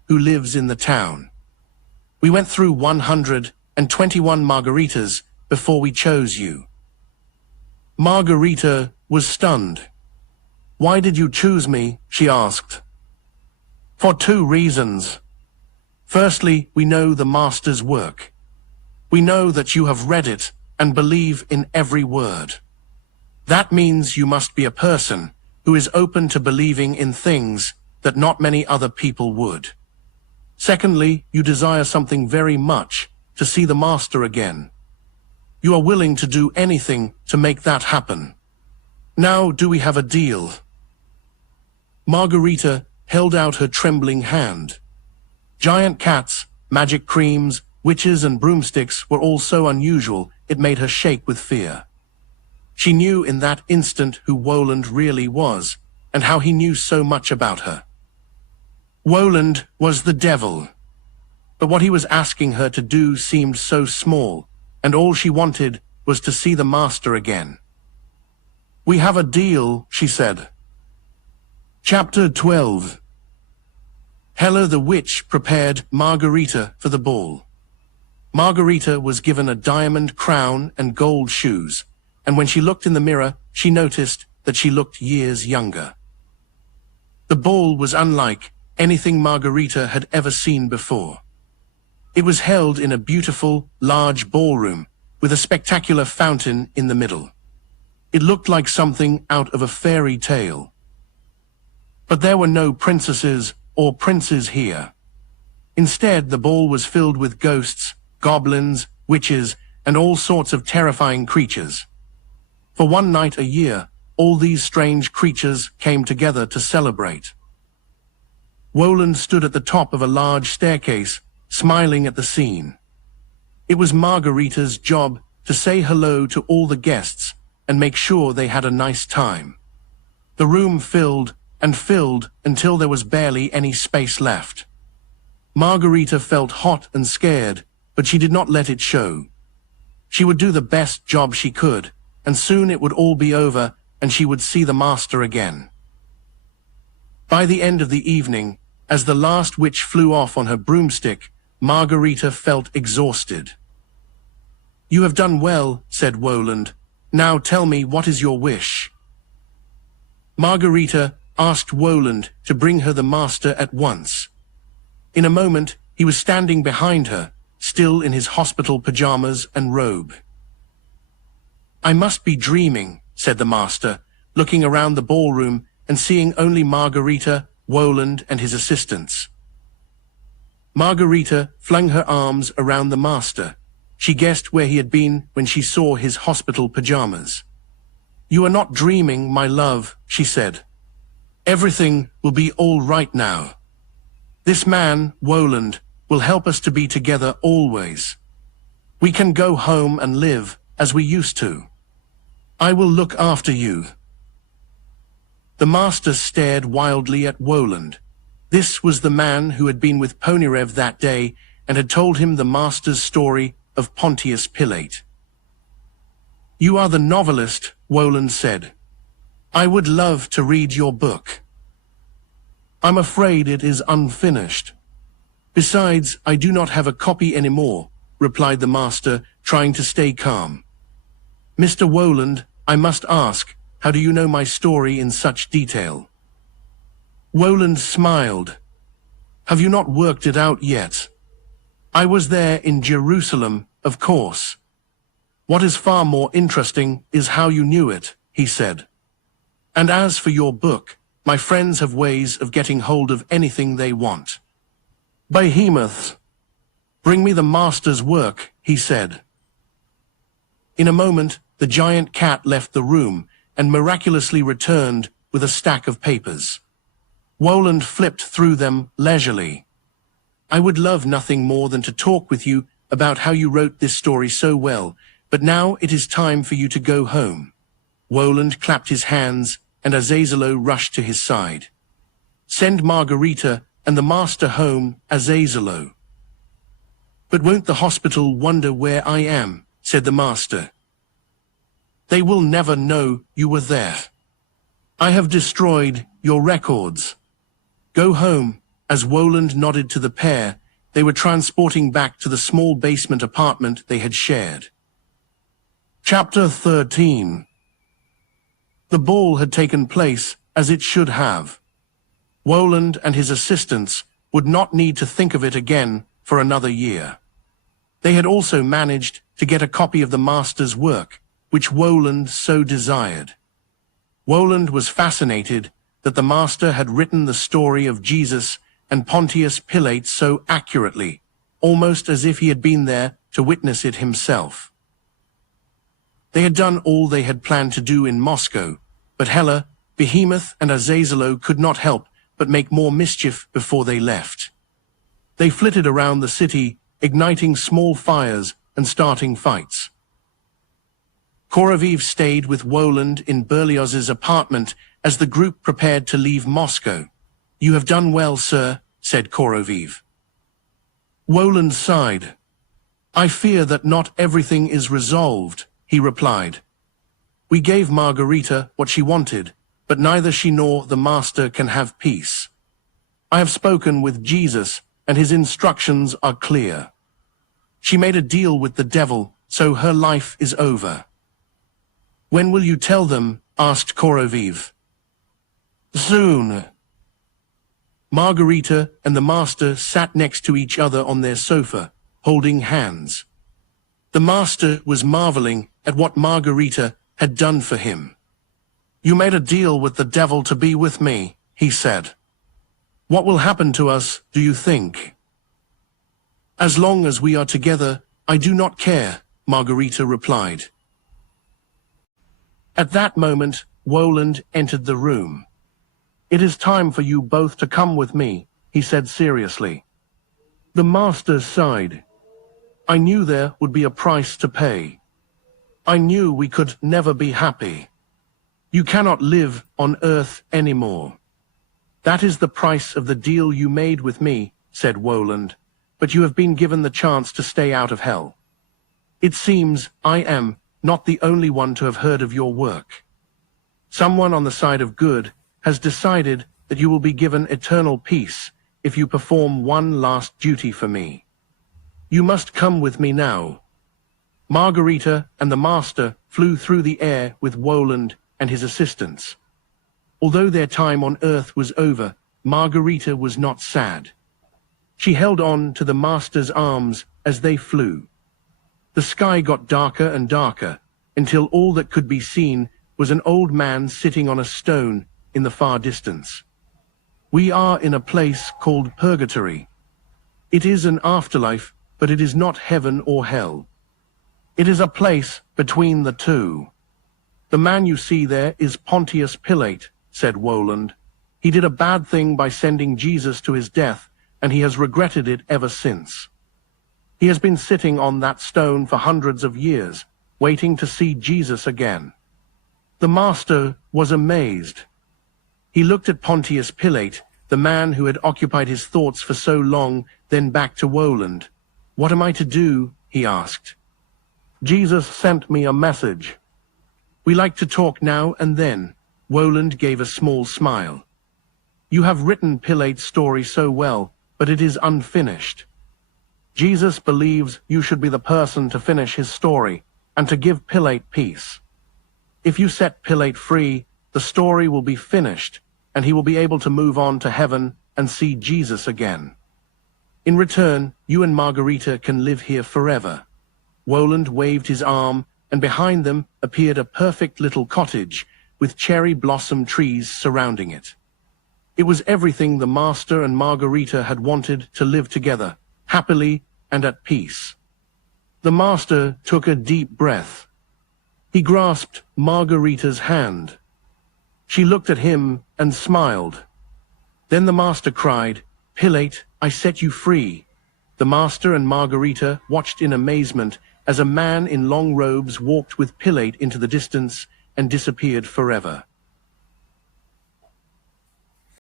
who lives in the town. We went through 121 Margaritas before we chose you." Margarita was stunned. "Why did you choose me?" she asked. "For 2 reasons. Firstly, we know the Master's work. We know that you have read it and believe in every word. That means you must be a person who is open to believing in things that not many other people would. Secondly, you desire something very much, to see the Master again. You are willing to do anything to make that happen. Now, do we have a deal?" Margarita held out her trembling hand. Giant cats, magic creams, witches and broomsticks were all so unusual it made her shake with fear. She knew in that instant who Woland really was, and how he knew so much about her. Woland was the devil. But what he was asking her to do seemed so small, and all she wanted was to see the Master again. "We have a deal," she said. Chapter 12. Hela the witch prepared Margarita for the ball. Margarita was given a diamond crown and gold shoes, and when she looked in the mirror, she noticed that she looked years younger. The ball was unlike anything Margarita had ever seen before. It was held in a beautiful, large ballroom with a spectacular fountain in the middle. It looked like something out of a fairy tale. But there were no princesses or princes here. Instead, the ball was filled with ghosts, goblins, witches, and all sorts of terrifying creatures. For one night a year, all these strange creatures came together to celebrate. Woland stood at the top of a large staircase, smiling at the scene. It was Margarita's job to say hello to all the guests and make sure they had a nice time. The room filled and filled until there was barely any space left. Margarita felt hot and scared, but she did not let it show. She would do the best job she could, and soon it would all be over and she would see the Master again. By the end of the evening, as the last witch flew off on her broomstick, Margarita felt exhausted. "You have done well," said Woland. "Now tell me, what is your wish?" Margarita asked Woland to bring her the Master at once. In a moment, he was standing behind her, still in his hospital pajamas and robe. "I must be dreaming," said the Master, looking around the ballroom and seeing only Margarita, Woland, and his assistants. Margarita flung her arms around the Master. She guessed where he had been when she saw his hospital pajamas. "You are not dreaming, my love," she said. "Everything will be all right now. This man, Woland, will help us to be together always. We can go home and live as we used to. I will look after you." The Master stared wildly at Woland. This was the man who had been with Ponyrev that day and had told him the Master's story of Pontius Pilate. "You are the novelist," Woland said. "I would love to read your book." "I'm afraid it is unfinished. Besides, I do not have a copy anymore," replied the Master, trying to stay calm. "Mr. Woland, I must ask, how do you know my story in such detail?" Woland smiled. "Have you not worked it out yet? I was there in Jerusalem, of course. What is far more interesting is how you knew it," he said. "And as for your book, my friends have ways of getting hold of anything they want." "Behemoths! Bring me the Master's work," he said. In a moment, the giant cat left the room and miraculously returned with a stack of papers. Woland flipped through them leisurely. "I would love nothing more than to talk with you about how you wrote this story so well, but now it is time for you to go home." Woland clapped his hands, and Azazelo rushed to his side. "Send Margarita and the Master home, Azazelo." "But won't the hospital wonder where I am?" said the Master. "They will never know you were there. I have destroyed your records. Go home As Woland nodded to the pair, they were transporting back to the small basement apartment they had shared. Chapter 13. The ball had taken place as it should have. Woland and his assistants would not need to think of it again for another year. They had also managed to get a copy of the master's work, which Woland so desired. Woland was fascinated that the master had written the story of Jesus and Pontius Pilate so accurately, almost as if he had been there to witness it himself. They had done all they had planned to do in Moscow, but Hela, Behemoth, and Azazelo could not help but make more mischief before they left. They flitted around the city, igniting small fires and starting fights. Koroviv stayed with Woland in Berlioz's apartment as the group prepared to leave Moscow. "You have done well, sir," said Koroviv. Woland sighed. "I fear that not everything is resolved," he replied. "We gave Margarita what she wanted, but neither she nor the master can have peace. I have spoken with Jesus, and his instructions are clear. She made a deal with the devil, so her life is over." "When will you tell them?" asked Koroviv. "Soon." Margarita and the master sat next to each other on their sofa, holding hands. The master was marveling at what Margarita had done for him. "You made a deal with the devil to be with me," he said. "What will happen to us, do you think?" "As long as we are together, I do not care," Margarita replied. At that moment, Woland entered the room. "It is time for you both to come with me," he said seriously. The master sighed. "I knew there would be a price to pay. I knew we could never be happy. You cannot live on earth anymore. That is the price of the deal you made with me," said Woland, "but you have been given the chance to stay out of hell. It seems I am not the only one to have heard of your work. Someone on the side of good has decided that you will be given eternal peace if you perform one last duty for me. You must come with me now." Margarita and the master flew through the air with Woland and his assistants. Although their time on earth was over, Margarita was not sad. She held on to the master's arms as they flew. The sky got darker and darker, until all that could be seen was an old man sitting on a stone in the far distance. "We are in a place called Purgatory. It is an afterlife, but it is not heaven or hell. It is a place between the two. The man you see there is Pontius Pilate," said Woland. "He did a bad thing by sending Jesus to his death, and he has regretted it ever since. He has been sitting on that stone for hundreds of years, waiting to see Jesus again." The master was amazed. He looked at Pontius Pilate, the man who had occupied his thoughts for so long, then back to Woland. "What am I to do?" he asked. "Jesus sent me a message. We like to talk now and then." Woland gave a small smile. "You have written Pilate's story so well, but it is unfinished. Jesus believes you should be the person to finish his story and to give Pilate peace. If you set Pilate free, the story will be finished, and he will be able to move on to heaven and see Jesus again. In return, you and Margarita can live here forever." Woland waved his arm, and behind them appeared a perfect little cottage with cherry blossom trees surrounding it. It was everything the master and Margarita had wanted to live together, happily and at peace. The master took a deep breath. He grasped Margarita's hand. She looked at him and smiled. Then the master cried, "Pilate, I set you free." The master and Margarita watched in amazement as a man in long robes walked with Pilate into the distance and disappeared forever.